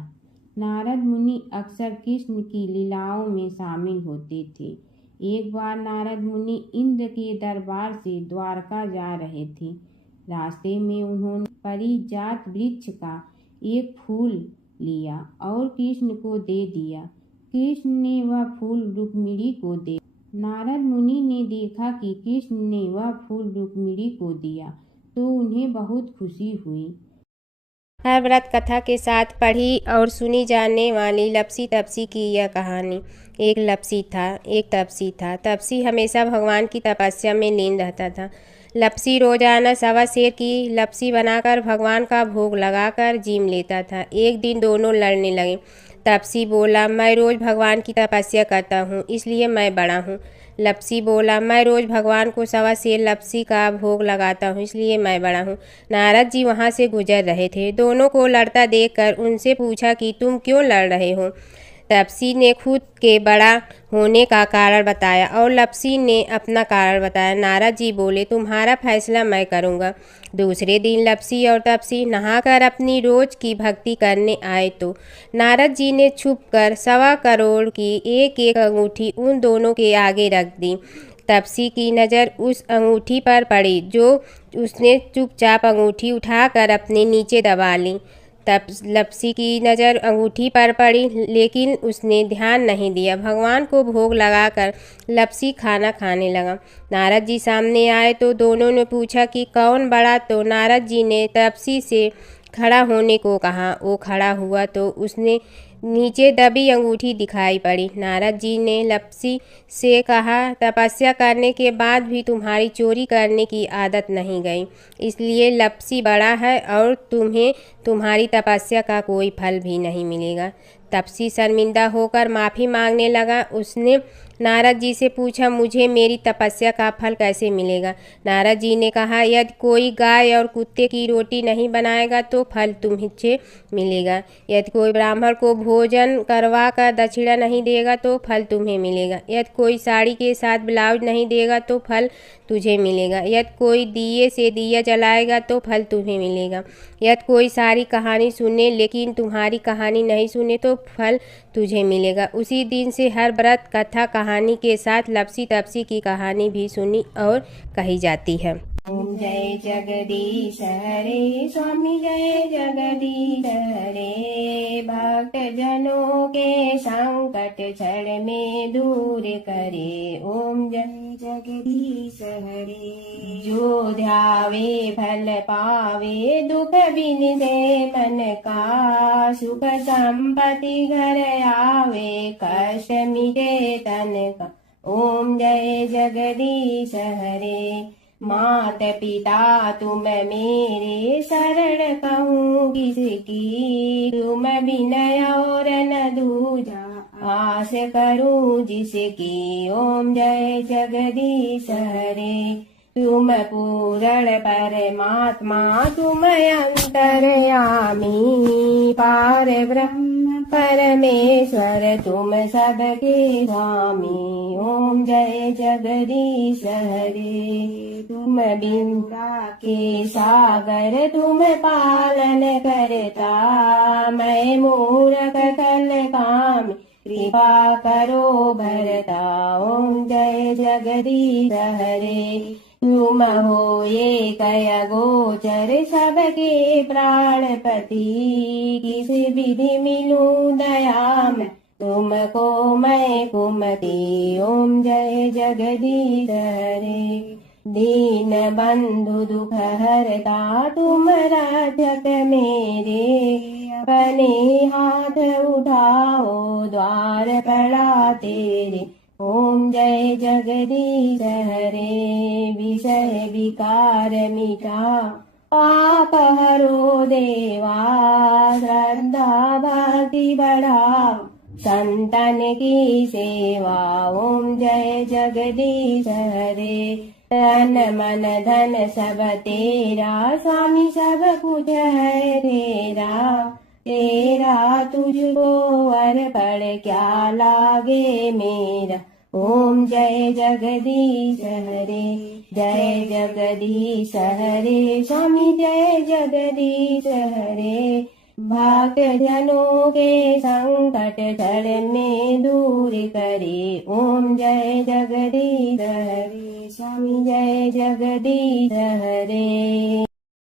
नारद मुनि अक्सर कृष्ण की लीलाओं में शामिल होते थे। एक बार नारद मुनि इंद्र के दरबार से द्वारका जा रहे थे। रास्ते में उन्होंने पारिजात वृक्ष का एक फूल लिया और कृष्ण को दे दिया। कृष्ण ने वह फूल रुक्मिणी को दे। नारद मुनि ने देखा कि कृष्ण ने वह फूल रुक्मिणी को दिया तो उन्हें बहुत खुशी हुई। हर व्रत कथा के साथ पढ़ी और सुनी जाने वाली लपसी तपसी की यह कहानी। एक लपसी था, एक तपसी था। तपसी हमेशा भगवान की तपस्या में लीन रहता था। लपसी रोजाना सवा सेर की लपसी बनाकर भगवान का भोग लगाकर जीम लेता था। एक दिन दोनों लड़ने लगे। तपसी बोला, मैं रोज़ भगवान की तपस्या करता हूँ इसलिए मैं बड़ा हूँ। लपसी बोला, मैं रोज़ भगवान को सवा सेर लपसी का भोग लगाता हूँ इसलिए मैं बड़ा हूँ। नारद जी वहाँ से गुजर रहे थे। दोनों को लड़ता देखकर उनसे पूछा कि तुम क्यों लड़ रहे हो। तपसी ने खुद के बड़ा होने का कारण बताया और लपसी ने अपना कारण बताया। नारद जी बोले, तुम्हारा फैसला मैं करूँगा। दूसरे दिन लपसी और तपसी नहाकर अपनी रोज की भक्ति करने आए तो नारद जी ने छुपकर 1.25 करोड़ की एक एक अंगूठी उन दोनों के आगे रख दी। तपसी की नज़र उस अंगूठी पर पड़ी जो उसने चुपचाप अंगूठी उठाकर अपने नीचे दबा ली। तब लपसी की नज़र अंगूठी पर पड़ी लेकिन उसने ध्यान नहीं दिया। भगवान को भोग लगाकर लपसी खाना खाने लगा। नारद जी सामने आए तो दोनों ने पूछा कि कौन बड़ा, तो नारद जी ने तपसी से खड़ा होने को कहा। वो खड़ा हुआ तो उसने नीचे दबी अंगूठी दिखाई पड़ी। नारद जी ने लपसी से कहा, तपस्या करने के बाद भी तुम्हारी चोरी करने की आदत नहीं गई, इसलिए लपसी बड़ा है और तुम्हें तुम्हारी तपस्या का कोई फल भी नहीं मिलेगा। तपसी शर्मिंदा होकर माफ़ी मांगने लगा। उसने नारद जी से पूछा, मुझे मेरी तपस्या का फल कैसे मिलेगा। नारद जी ने कहा, यदि कोई गाय और कुत्ते की रोटी नहीं बनाएगा तो फल तुम्हें मिलेगा। यदि कोई ब्राह्मण को भोजन करवा कर दक्षिणा नहीं देगा तो फल तुम्हें मिलेगा। यदि कोई साड़ी के साथ ब्लाउज नहीं देगा तो फल तुझे मिलेगा। यदि कोई दिए से दिया जलाएगा तो फल तुम्हें मिलेगा। यदि कोई सारी कहानी सुने लेकिन तुम्हारी कहानी नहीं सुने तो फल तुझे मिलेगा। उसी दिन से हर व्रत कथा कहानी के साथ लपसी तपसी की कहानी भी सुनी और कही जाती है। ओम जय जगदीश हरे स्वामी जय जगदीश हरे। भक्त जनों के संकट क्षण में दूर करे। ओम जय जगदीश हरे। जो ध्यावे फल पावे दुख बिन दे मन का। सुख संपत्ति घर आवे कष्ट मिटे तन का। ओम जय जगदीश हरे। मात पिता तुम मेरे शरण कहूँ किसकी। तुम विनय और न दूजा आस करूँ जिसकी। ओम जय जगदीश हरे। तुम पूर्ण परमात्मा तुम अंतर्यामी। पार ब्रह्म परमेश्वर तुम सबके स्वामी। ओम जय जगदीश हरे। तुम बिंदा के सागर तुम पालन करता। मैं मूर्ख कल काम कृपा करो भरता। ओम जय जगदीश हरे। तुम हो ये कय गोचर सबके प्राणपति। किस विधि मिलूं दया में तुमको मैं कुमति। ओम जय जगदीश हरे। दीन बंधु दुख हरता तुम रक्षक मेरे। अपने हाथ उठाओ द्वार पड़ा तेरे। ओम जय जगदीश हरे। विषय विकार मिटा पाप हरो देवा श्रद्धा भक्ति बढ़ाओ संतन की सेवा। ओम जय जगदीश हरे। तन मन धन सब तेरा स्वामी सब कुछ है तेरा। तेरा तुझको अर्पण क्या लागे मेरा। ओम जय जगदीश हरे। जय जगदीश हरे स्वामी जय जगदीश हरे। भक्त जनों के संकट क्षण में दूर करे। ओम जय जगदीश हरे स्वामी जय जगदीश हरे।